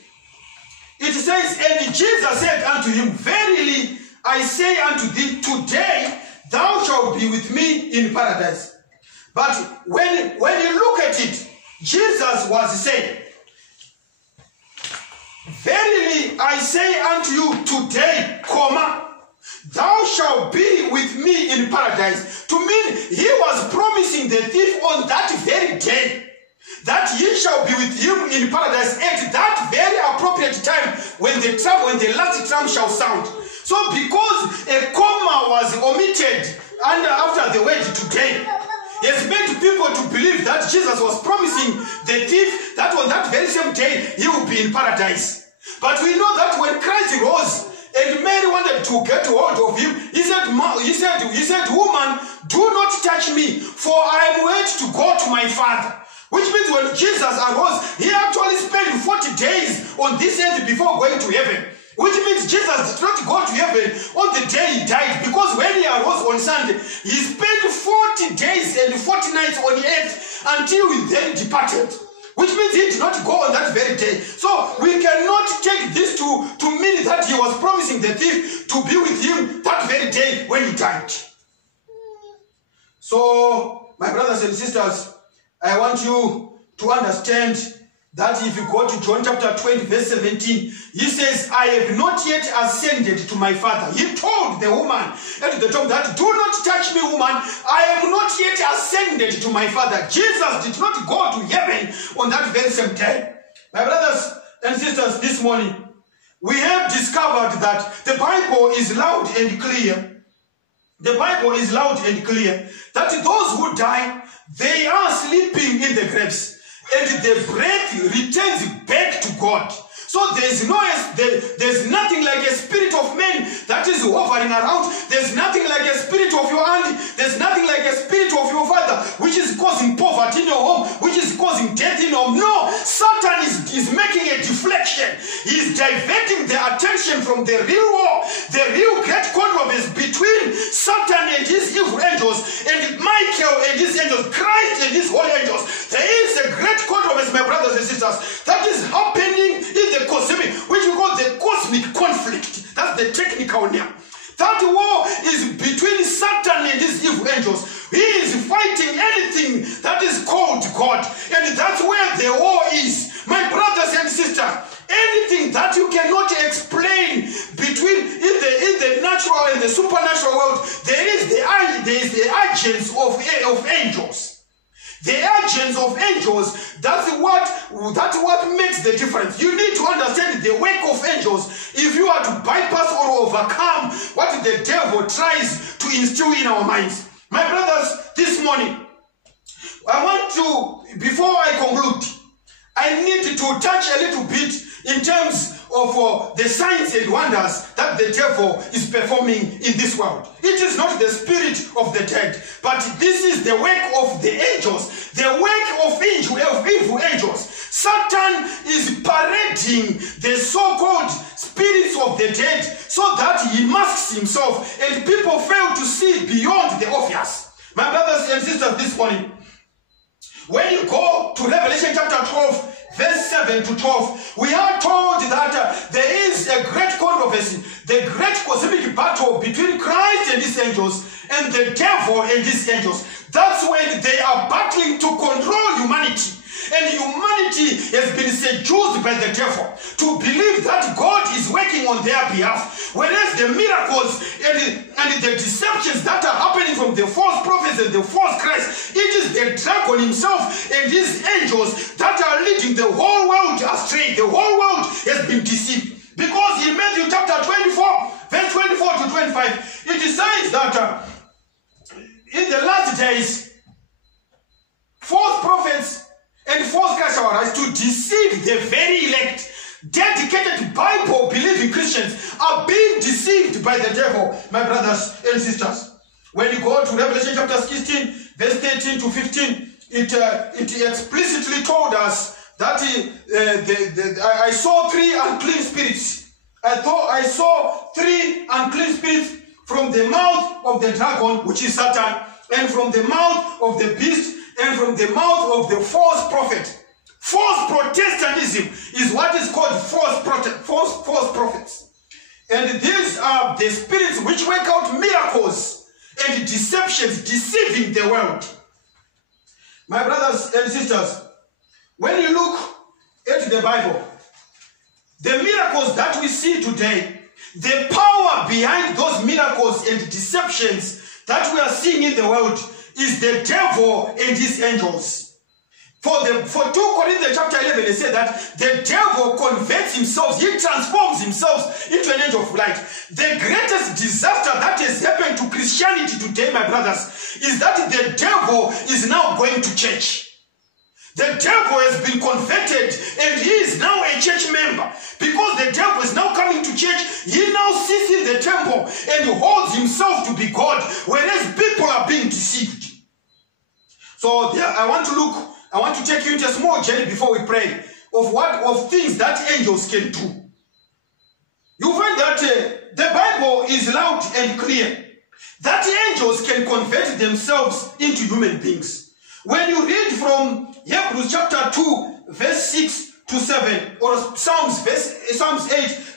it says, and Jesus said unto him, verily I say unto thee, today thou shalt be with me in paradise. But when you look at it, Jesus was saying, verily I say unto you today, thou shalt be with me in paradise. To mean he was promising the thief on that very day that he shall be with him in paradise at that very appropriate time when the last trump shall sound. So because a comma was omitted after the word today, he has made people to believe that Jesus was promising the thief that on that very same day he will be in paradise. But we know that when Christ rose and Mary wanted to get hold of him, he said, woman, do not touch me, for I am wait to go to my Father. Which means when Jesus arose, he actually spent 40 days on this earth before going to heaven. Which means Jesus did not go to heaven on the day he died, because when he arose on Sunday, he spent 40 days and 40 nights on earth until he then departed. Which means he did not go on that very day. So we cannot take this to mean that he was promising the thief to be with him that very day when he died. So, my brothers and sisters, I want you to understand that if you go to John chapter 20 verse 17, he says, I have not yet ascended to my Father. He told the woman at the top that, do not touch me, woman, I am not yet ascended to my Father. Jesus did not go to heaven on that very same day. My brothers and sisters, this morning, we have discovered that the Bible is loud and clear. The Bible is loud and clear that those who die, they are sleeping in the graves, and the breath returns back to God. So there's nothing like a spirit of man that is hovering around. There's nothing like a spirit of your aunt. There's nothing like a spirit of your father, which is causing poverty in your home, which is causing death in your home. No, Satan is making a deflection. He's diverting the attention from the real war, the real great controversy between Satan and his evil angels, and Michael and his angels, Christ and his holy angels. There is a great controversy, my brothers and sisters, that is happening in the cosmic, which we call the cosmic conflict. That's the technical name. That war is between Satan and his evil angels. He is fighting anything that is called God, and that's where the war is. My brothers and sisters, anything that you cannot explain between in the natural and the supernatural world, there is the agents of angels. The agents of angels, that's what makes the difference. You need to understand the work of angels if you are to bypass or overcome what the devil tries to instill in our minds. My brothers, this morning, I want to, before I conclude, I need to touch a little bit in terms of the signs and wonders that the devil is performing in this world. It is not the spirit of the dead, but this is the work of the angels, the work of evil angels. Satan is parading the so-called spirits of the dead so that he masks himself and people fail to see beyond the obvious. My brothers and sisters, this morning, when you go to Revelation chapter 12, verse 7 to 12, we are told that there is a great controversy, the great cosmic battle between Christ and his angels and the devil and his angels. That's when they are battling to control humanity. And humanity has been seduced by the devil to believe that God is working on their behalf. Whereas the miracles and the deceptions that are happening from the false prophets and the false Christ, it is the dragon himself and his angels that are leading the whole world astray. The whole world has been deceived. Because in Matthew chapter 24, verse 24 to 25, it says that in the last days, false prophets and false Christ shall arise to deceive the very elect. Dedicated Bible-believing Christians are being deceived by the devil, my brothers and sisters. When you go to Revelation chapter 16, verse 13 to 15, it explicitly told us that I saw three unclean spirits. I saw three unclean spirits from the mouth of the dragon, which is Satan, and from the mouth of the beast, and from the mouth of the false prophet. False Protestantism is what is called false prophets. And these are the spirits which work out miracles and deceptions, deceiving the world. My brothers and sisters, when you look at the Bible, the miracles that we see today, the power behind those miracles and deceptions that we are seeing in the world is the devil and his angels. For 2 Corinthians chapter 11, they say that the devil converts himself, he transforms himself into an angel of light. The greatest disaster that has happened to Christianity today, my brothers, is that the devil is now going to church. The devil has been converted and he is now a church member. Because the devil is now coming to church, he now sits in the temple and holds himself to be God, whereas people are being deceived. So I want to take you into a small journey before we pray of things that angels can do. You find that the Bible is loud and clear that angels can convert themselves into human beings. When you read from Hebrews chapter 2, verse 6 to 7, or Psalms 8,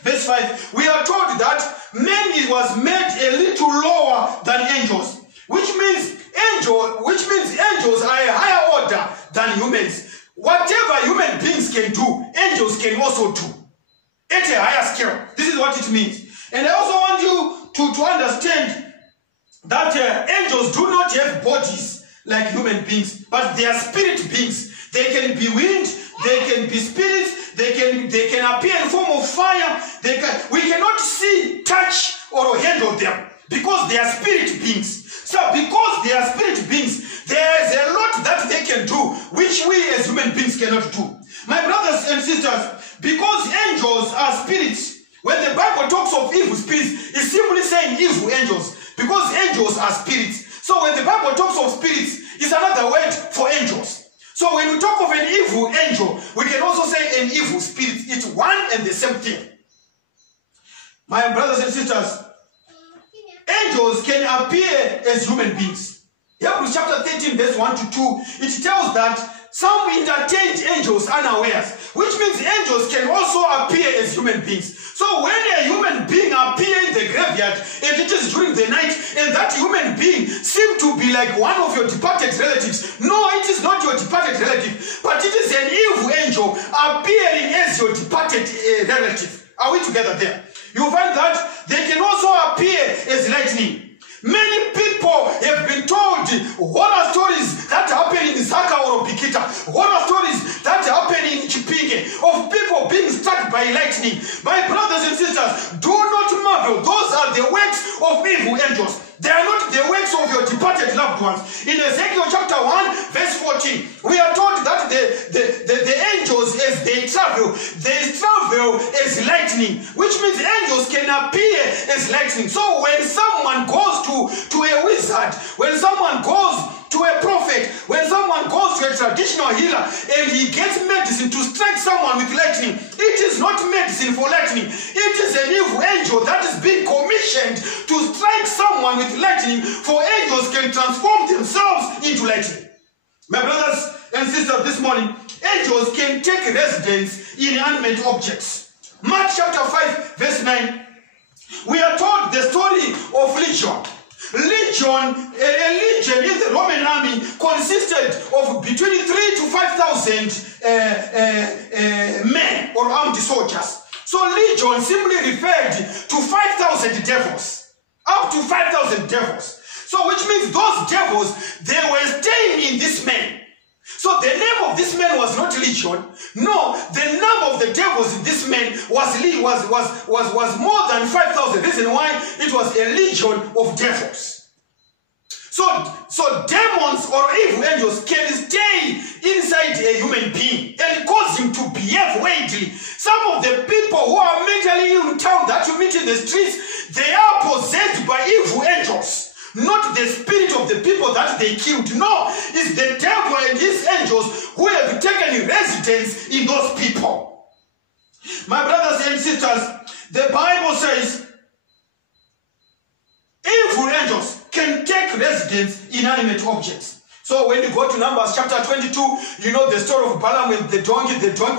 verse 5, we are told that man was made a little lower than angels, which means angels are a higher order than humans. Whatever human beings can do, angels can also do at a higher scale. This is what it means. And I also want you to understand that angels do not have bodies like human beings, but they are spirit beings. They can be wind, they can be spirits, they can appear in form of fire. We cannot see, touch, or handle them because they are spirit beings. So because they are spirit beings, there is a lot that they can do which we as human beings cannot do. My brothers and sisters, because angels are spirits, when the Bible talks of evil spirits, it's simply saying evil angels, because angels are spirits. So when the Bible talks of spirits, it's another word for angels. So when we talk of an evil angel, we can also say an evil spirit. It's one and the same thing. My brothers and sisters, angels can appear as human beings. Hebrews chapter 13, verse 1 to 2, it tells that some entertained angels unawares, which means angels can also appear as human beings. So when a human being appears in the graveyard, and it is during the night, and that human being seems to be like one of your departed relatives, no, it is not your departed relative, but it is an evil angel appearing as your departed relative. Are we together there? You find that they can also appear as lightning. Many people have been told horror stories that happen in Zaka or Bikita, horror stories that happen in Chipinge, of people being struck by lightning. My brothers and sisters, do not marvel. Those are the works of evil angels. They are not the works of your departed loved ones. In Ezekiel chapter 1, verse 14, we are told that the angels, as they travel as lightning, which means angels can appear as lightning. So when someone goes to a wizard, when someone goes to a prophet, when someone goes to a traditional healer and he gets medicine to strike someone with lightning, it is not medicine for lightning. It is an evil angel that is being commissioned to strike someone with lightning, for angels can transform themselves into lightning. My brothers and sisters, this morning, angels can take residence in inanimate objects. Mark chapter 5 verse 9, we are told the story of Legion. A legion in the Roman army consisted of between 3,000 to 5,000 men or armed soldiers. So legion simply referred to 5,000 devils, up to 5,000 devils. So which means those devils, they were staying in this man. So the name of this man was not Legion. No, the number of the devils in this man was more than 5,000. Reason why it was a legion of devils. So demons or evil angels can stay inside a human being and cause him to behave weirdly. Some of the people who are mentally ill in town that you meet in the streets, they are possessed by evil angels. Not the spirit of the people that they killed. No, it's the devil and his angels who have taken residence in those people. My brothers and sisters, the Bible says evil angels can take residence in inanimate objects. So when you go to Numbers chapter 22, you know the story of Balaam with the donkey. The donkey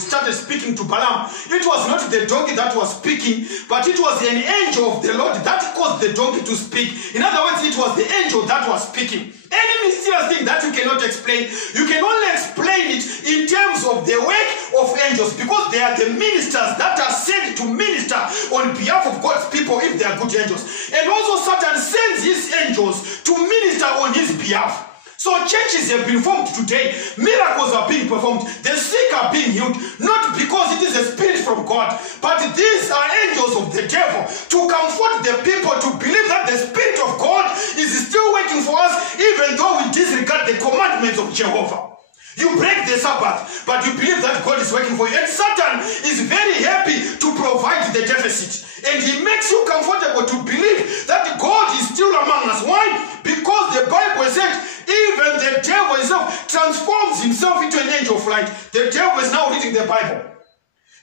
started speaking to Balaam. It was not the donkey that was speaking, but it was an angel of the Lord that caused the donkey to speak. In other words, it was the angel that was speaking. Any mysterious thing that you cannot explain, you can only explain it in terms of the work of angels, because they are the ministers that are sent to minister on behalf of God's people if they are good angels. And also Satan sends his angels to minister on his behalf. So churches have been formed today. Miracles are being performed. The sick are being healed. Not because it is a spirit from God, but these are angels of the devil to comfort the people to believe that the Spirit of God is still working for us, even though we disregard the commandments of Jehovah. You break the Sabbath, but you believe that God is working for you. And Satan is very happy to provide the deficit. And he makes you comfortable to believe that God is still among us. Why? Because the Bible said even the devil himself transforms himself into an angel of light. The devil is now reading the Bible.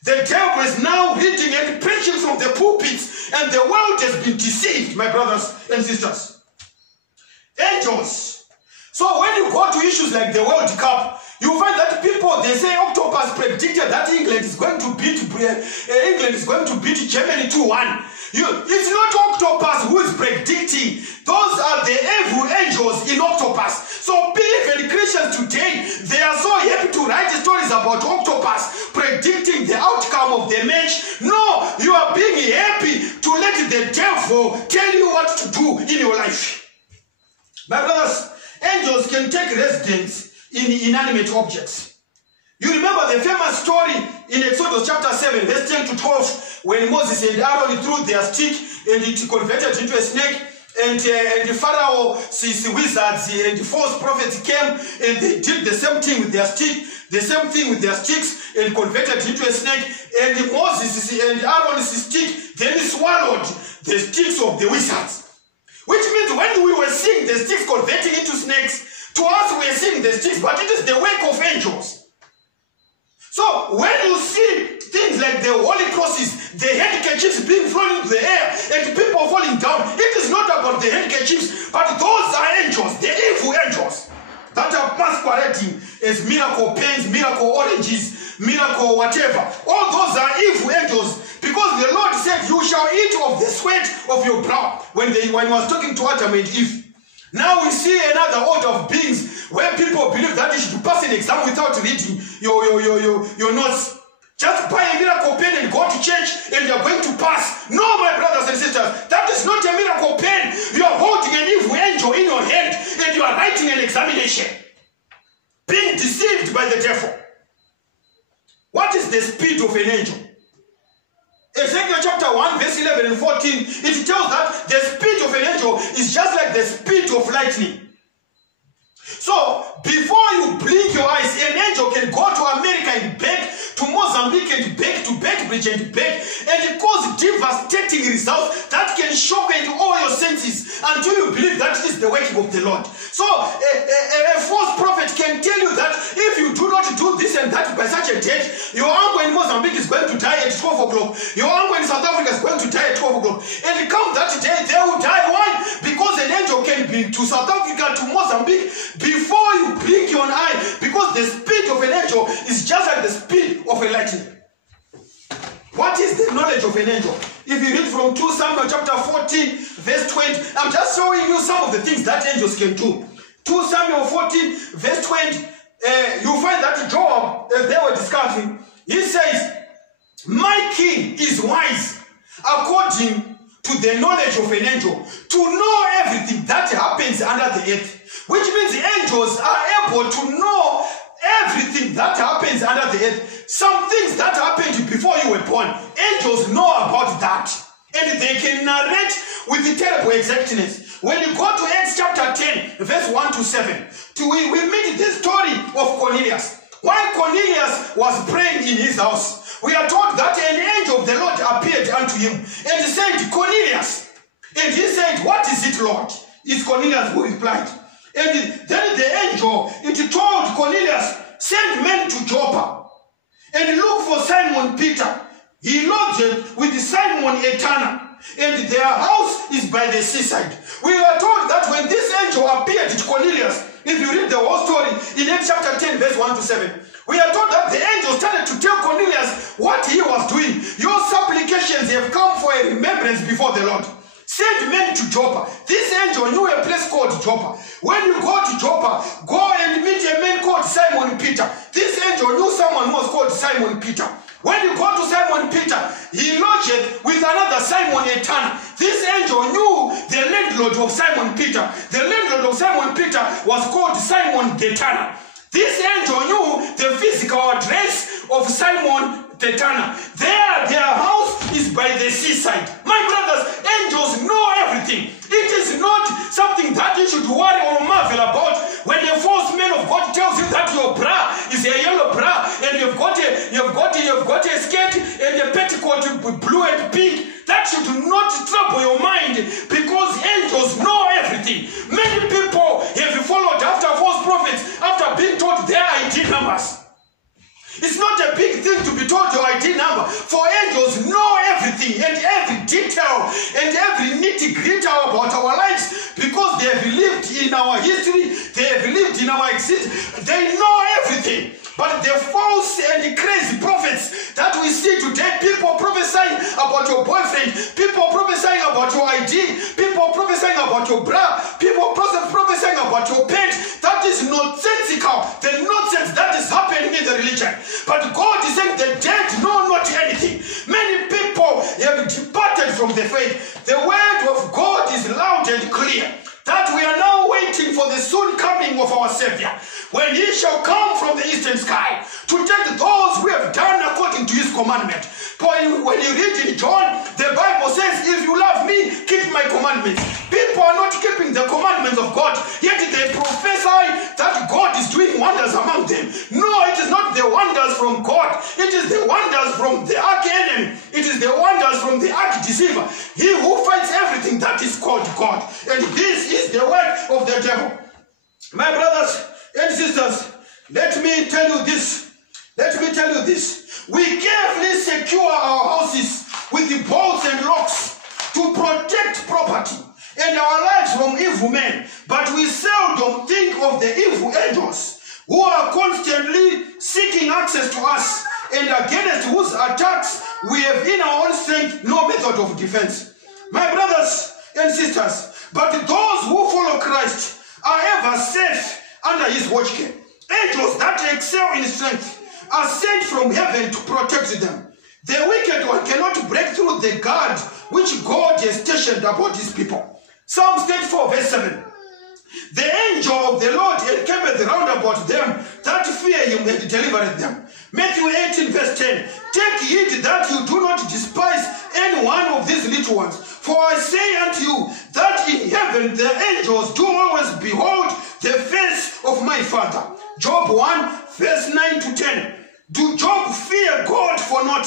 The devil is now reading and preaching from the pulpits. And the world has been deceived, my brothers and sisters. Angels. So when you go to issues like the World Cup, you find that people, they say Octopus predicted that England is going to beat Germany 2-1. It's not Octopus who is predicting. Those are the evil angels in Octopus. So even Christians today, they are so happy to write stories about Octopus predicting the outcome of the match. No, you are being happy to let the devil tell you what to do in your life. My brothers, angels can take residence in inanimate objects. You remember the famous story in Exodus chapter 7, verse 10 to 12, when Moses and Aaron threw their stick and it converted into a snake, and the Pharaoh, his wizards and the false prophets came and they did the same thing with their stick, the same thing with their sticks, and converted into a snake. And Moses and Aaron's stick then swallowed the sticks of the wizards. Which means when we were seeing the sticks converting into snakes, to us we are seeing the sticks, but it is the work of angels. So when you see things like the holy crosses, the handkerchiefs being thrown into the air, and people falling down, it is not about the handkerchiefs, but those are angels, the evil angels, that are masquerading as miracle pens, miracle oranges, miracle whatever. All those are evil angels, because the Lord said, you shall eat of the sweat of your brow, when he was talking to Adam and Eve. Now we see another order of beings where people believe that you should pass an exam without reading your notes. Just buy a miracle pen and go to church and you're going to pass. No, my brothers and sisters, that is not a miracle pen. You are holding an evil angel in your hand and you are writing an examination. Being deceived by the devil. What is the speed of an angel? Ezekiel chapter 1 verse 11 and 14, it tells that the speed of an angel is just like the speed of lightning. So before you blink your eyes, an angel can go to America and back, to voltage and back and cause devastating results that can shock into all your senses until you believe that is the working of the Lord. So a false prophet can tell you that if you do not do this and that by such a date, your uncle in Mozambique is going to die at 12 o'clock. Your uncle in South Africa is going to die at 12 o'clock. And come that day, they will die. Why? Because an angel can be to South Africa, to Mozambique, before you blink your eye. Because the speed of an angel is just like the speed of a lightning. What is the knowledge of an angel? If you read from 2 Samuel chapter 14, verse 20, I'm just showing you some of the things that angels can do. 2 Samuel 14, verse 20, you find that Joab, as they were discussing, he says, my king is wise according to the knowledge of an angel, to know everything that happens under the earth. Which means angels are able to know everything that happens under the earth. Some things that happened before you were born, angels know about that. And they can narrate with terrible exactness. When you go to Acts chapter 10, verse 1 to 7, we meet the story of Cornelius. While Cornelius was praying in his house, we are told that an angel of the Lord appeared unto him and said, Cornelius. And he said, what is it, Lord? It's Cornelius who replied. And then the angel, it told Cornelius, send men to Joppa and look for Simon Peter. He lodged with Simon a tanner, and their house is by the seaside. We are told that when this angel appeared to Cornelius, if you read the whole story in Acts chapter 10, verse 1 to 7, we are told that the angel started to tell Cornelius what he was doing. Your supplications have come for a remembrance before the Lord. Send men to Joppa. This angel knew a place called Joppa. When you go to Joppa, go and meet a man called Simon Peter. This angel knew someone who was called Simon Peter. When you go to Simon Peter, he lodged with another Simon a tanner. This angel knew the landlord of Simon Peter. The landlord of Simon Peter was called Simon the tanner. This angel knew the physical address of Simon the tanner. Their house is by the seaside. My brothers, angels know everything. It is not something that you should worry or marvel about when a false man of God tells you that your bra is a yellow bra and you've got a skirt and a petticoat blue and pink. That should not trouble your mind, because angels know everything. Many people have followed after false prophets after being told their ID numbers. It's not a big thing to be told your ID number, for angels know everything and every detail and every nitty-gritty about our lives, because they have lived in our history, they have lived in our existence, they know everything. But the false and crazy prophets that we see today, people prophesying about your boyfriend, people prophesying about your ID, people prophesying about your bra, people prophesying about your pet, that is nonsensical. The nonsense that is happening in the religion. But God is saying the dead know not anything. Many people have departed from the faith. The word of God is loud and clear, that we are now waiting for the soon coming of our Savior, when he shall come from the eastern sky to take those who have done according to his commandment. For when you read in John, the Bible says, if you love me, keep my commandments. People are not keeping the commandments of God, yet they prophesy that God is doing wonders among them. No, it is not the wonders from God. It is the wonders from the arch-enemy. It is the wonders from the arch-deceiver. He who fights everything that is called God. And this is the work of the devil. My brothers and sisters, let me tell you this. Let me tell you this. We carefully secure our houses with the bolts and locks to protect property and our lives from evil men. But we seldom think of the evil angels who are constantly seeking access to us and against whose attacks we have in our own strength no method of defense. My brothers and sisters, but those who follow Christ are ever safe under his watch care. Angels that excel in strength are sent from heaven to protect them. The wicked one cannot break through the guard which God has stationed about his people. Psalms 34 verse 7. The angel of the Lord encampeth round about them that fear him and delivereth them. Matthew 18 verse 10. Take heed that you do not despise any one of these little ones. For I say unto you that in heaven the angels do always behold the face of my Father. Job 1 verse 9 to 10. Do Job fear God for naught?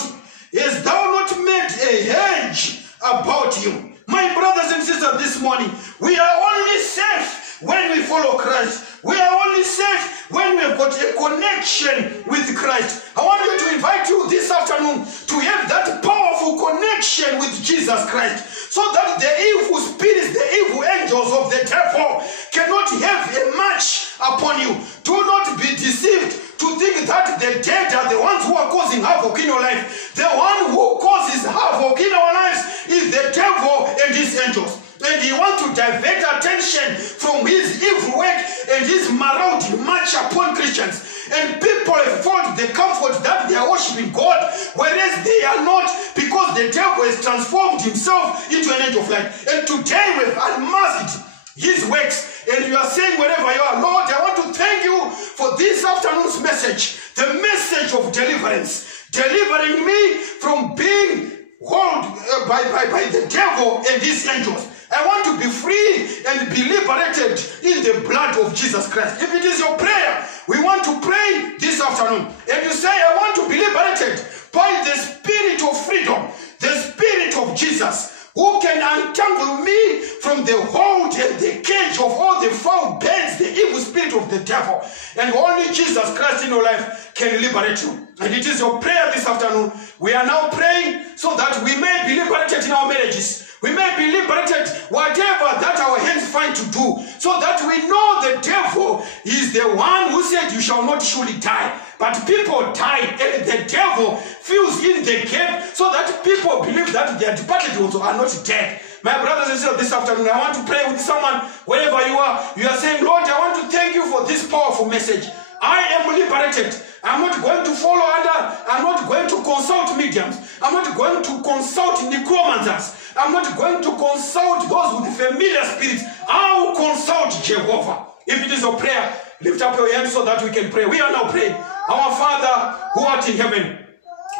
Hast thou not made a hedge about you? My brothers and sisters, this morning, we are only safe when we follow Christ. We are only safe when we have got a connection with Christ. I want you to invite you this afternoon to have that powerful connection with Jesus Christ, so that the evil spirits, the evil angels of the devil cannot have a march upon you. Do not be deceived to think that the dead are the ones who are causing havoc in your life. The one who causes havoc in our lives is the devil and his angels. And he wants to divert attention from his evil work and his marauding march upon Christians. And people have found the comfort that they are worshiping God, whereas they are not, because the devil has transformed himself into an angel of light. And today we've unmasked his works, and you are saying wherever you are, Lord, I want to thank you for this afternoon's message, the message of deliverance, delivering me from being held by the devil and his angels. I want to be free and be liberated in the blood of Jesus Christ. If it is your prayer, we want to pray this afternoon. And you say, I want to be liberated by the spirit of freedom, the spirit of Jesus, who can untangle me from the hold and the cage of all the foul birds, the evil spirit of the devil. And only Jesus Christ in your life can liberate you. And it is your prayer this afternoon. We are now praying so that we may be liberated in our marriages. We may be liberated whatever that our hands find to do, so that we know the devil is the one who said you shall not surely die. But people die, and the devil fills in the gap so that people believe that their departed ones are not dead. My brothers and sisters, this afternoon I want to pray with someone wherever you are. You are saying, Lord, I want to thank you for this powerful message. I am liberated. I'm not going to follow I'm not going to consult mediums. I'm not going to consult necromancers. I'm not going to consult those with familiar spirits. I will consult Jehovah. If it is your prayer, lift up your hands so that we can pray. We are now praying. Our Father who art in heaven,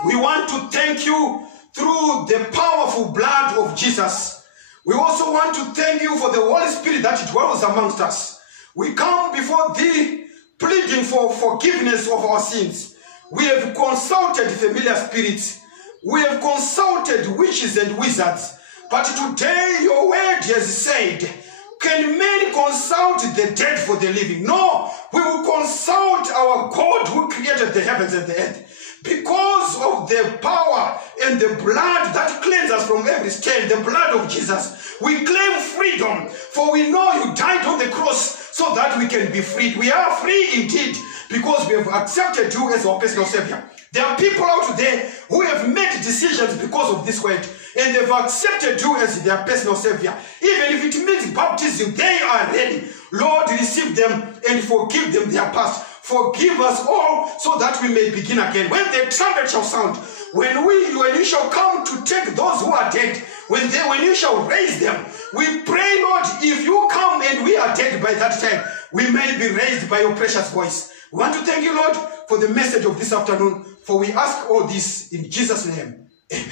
we want to thank you through the powerful blood of Jesus. We also want to thank you for the Holy Spirit that dwells amongst us. We come before thee pleading for forgiveness of our sins. We have consulted familiar spirits. We have consulted witches and wizards. But today your word has said, can men consult the dead for the living? No, we will consult our God who created the heavens and the earth. Because of the power and the blood that cleanses us from every stain, the blood of Jesus, we claim freedom. For we know you died on the cross so that we can be freed. We are free indeed because we have accepted you as our personal Savior. There are people out there who have made decisions because of this word, and they've accepted you as their personal Savior. Even if it means baptism, they are ready. Lord, receive them and forgive them their past. Forgive us all so that we may begin again. When the trumpet shall sound, when you shall come to take those who are dead, when you shall raise them, we pray, Lord, if you come and we are dead by that time, we may be raised by your precious voice. We want to thank you, Lord, for the message of this afternoon, for we ask all this in Jesus' name. Amen.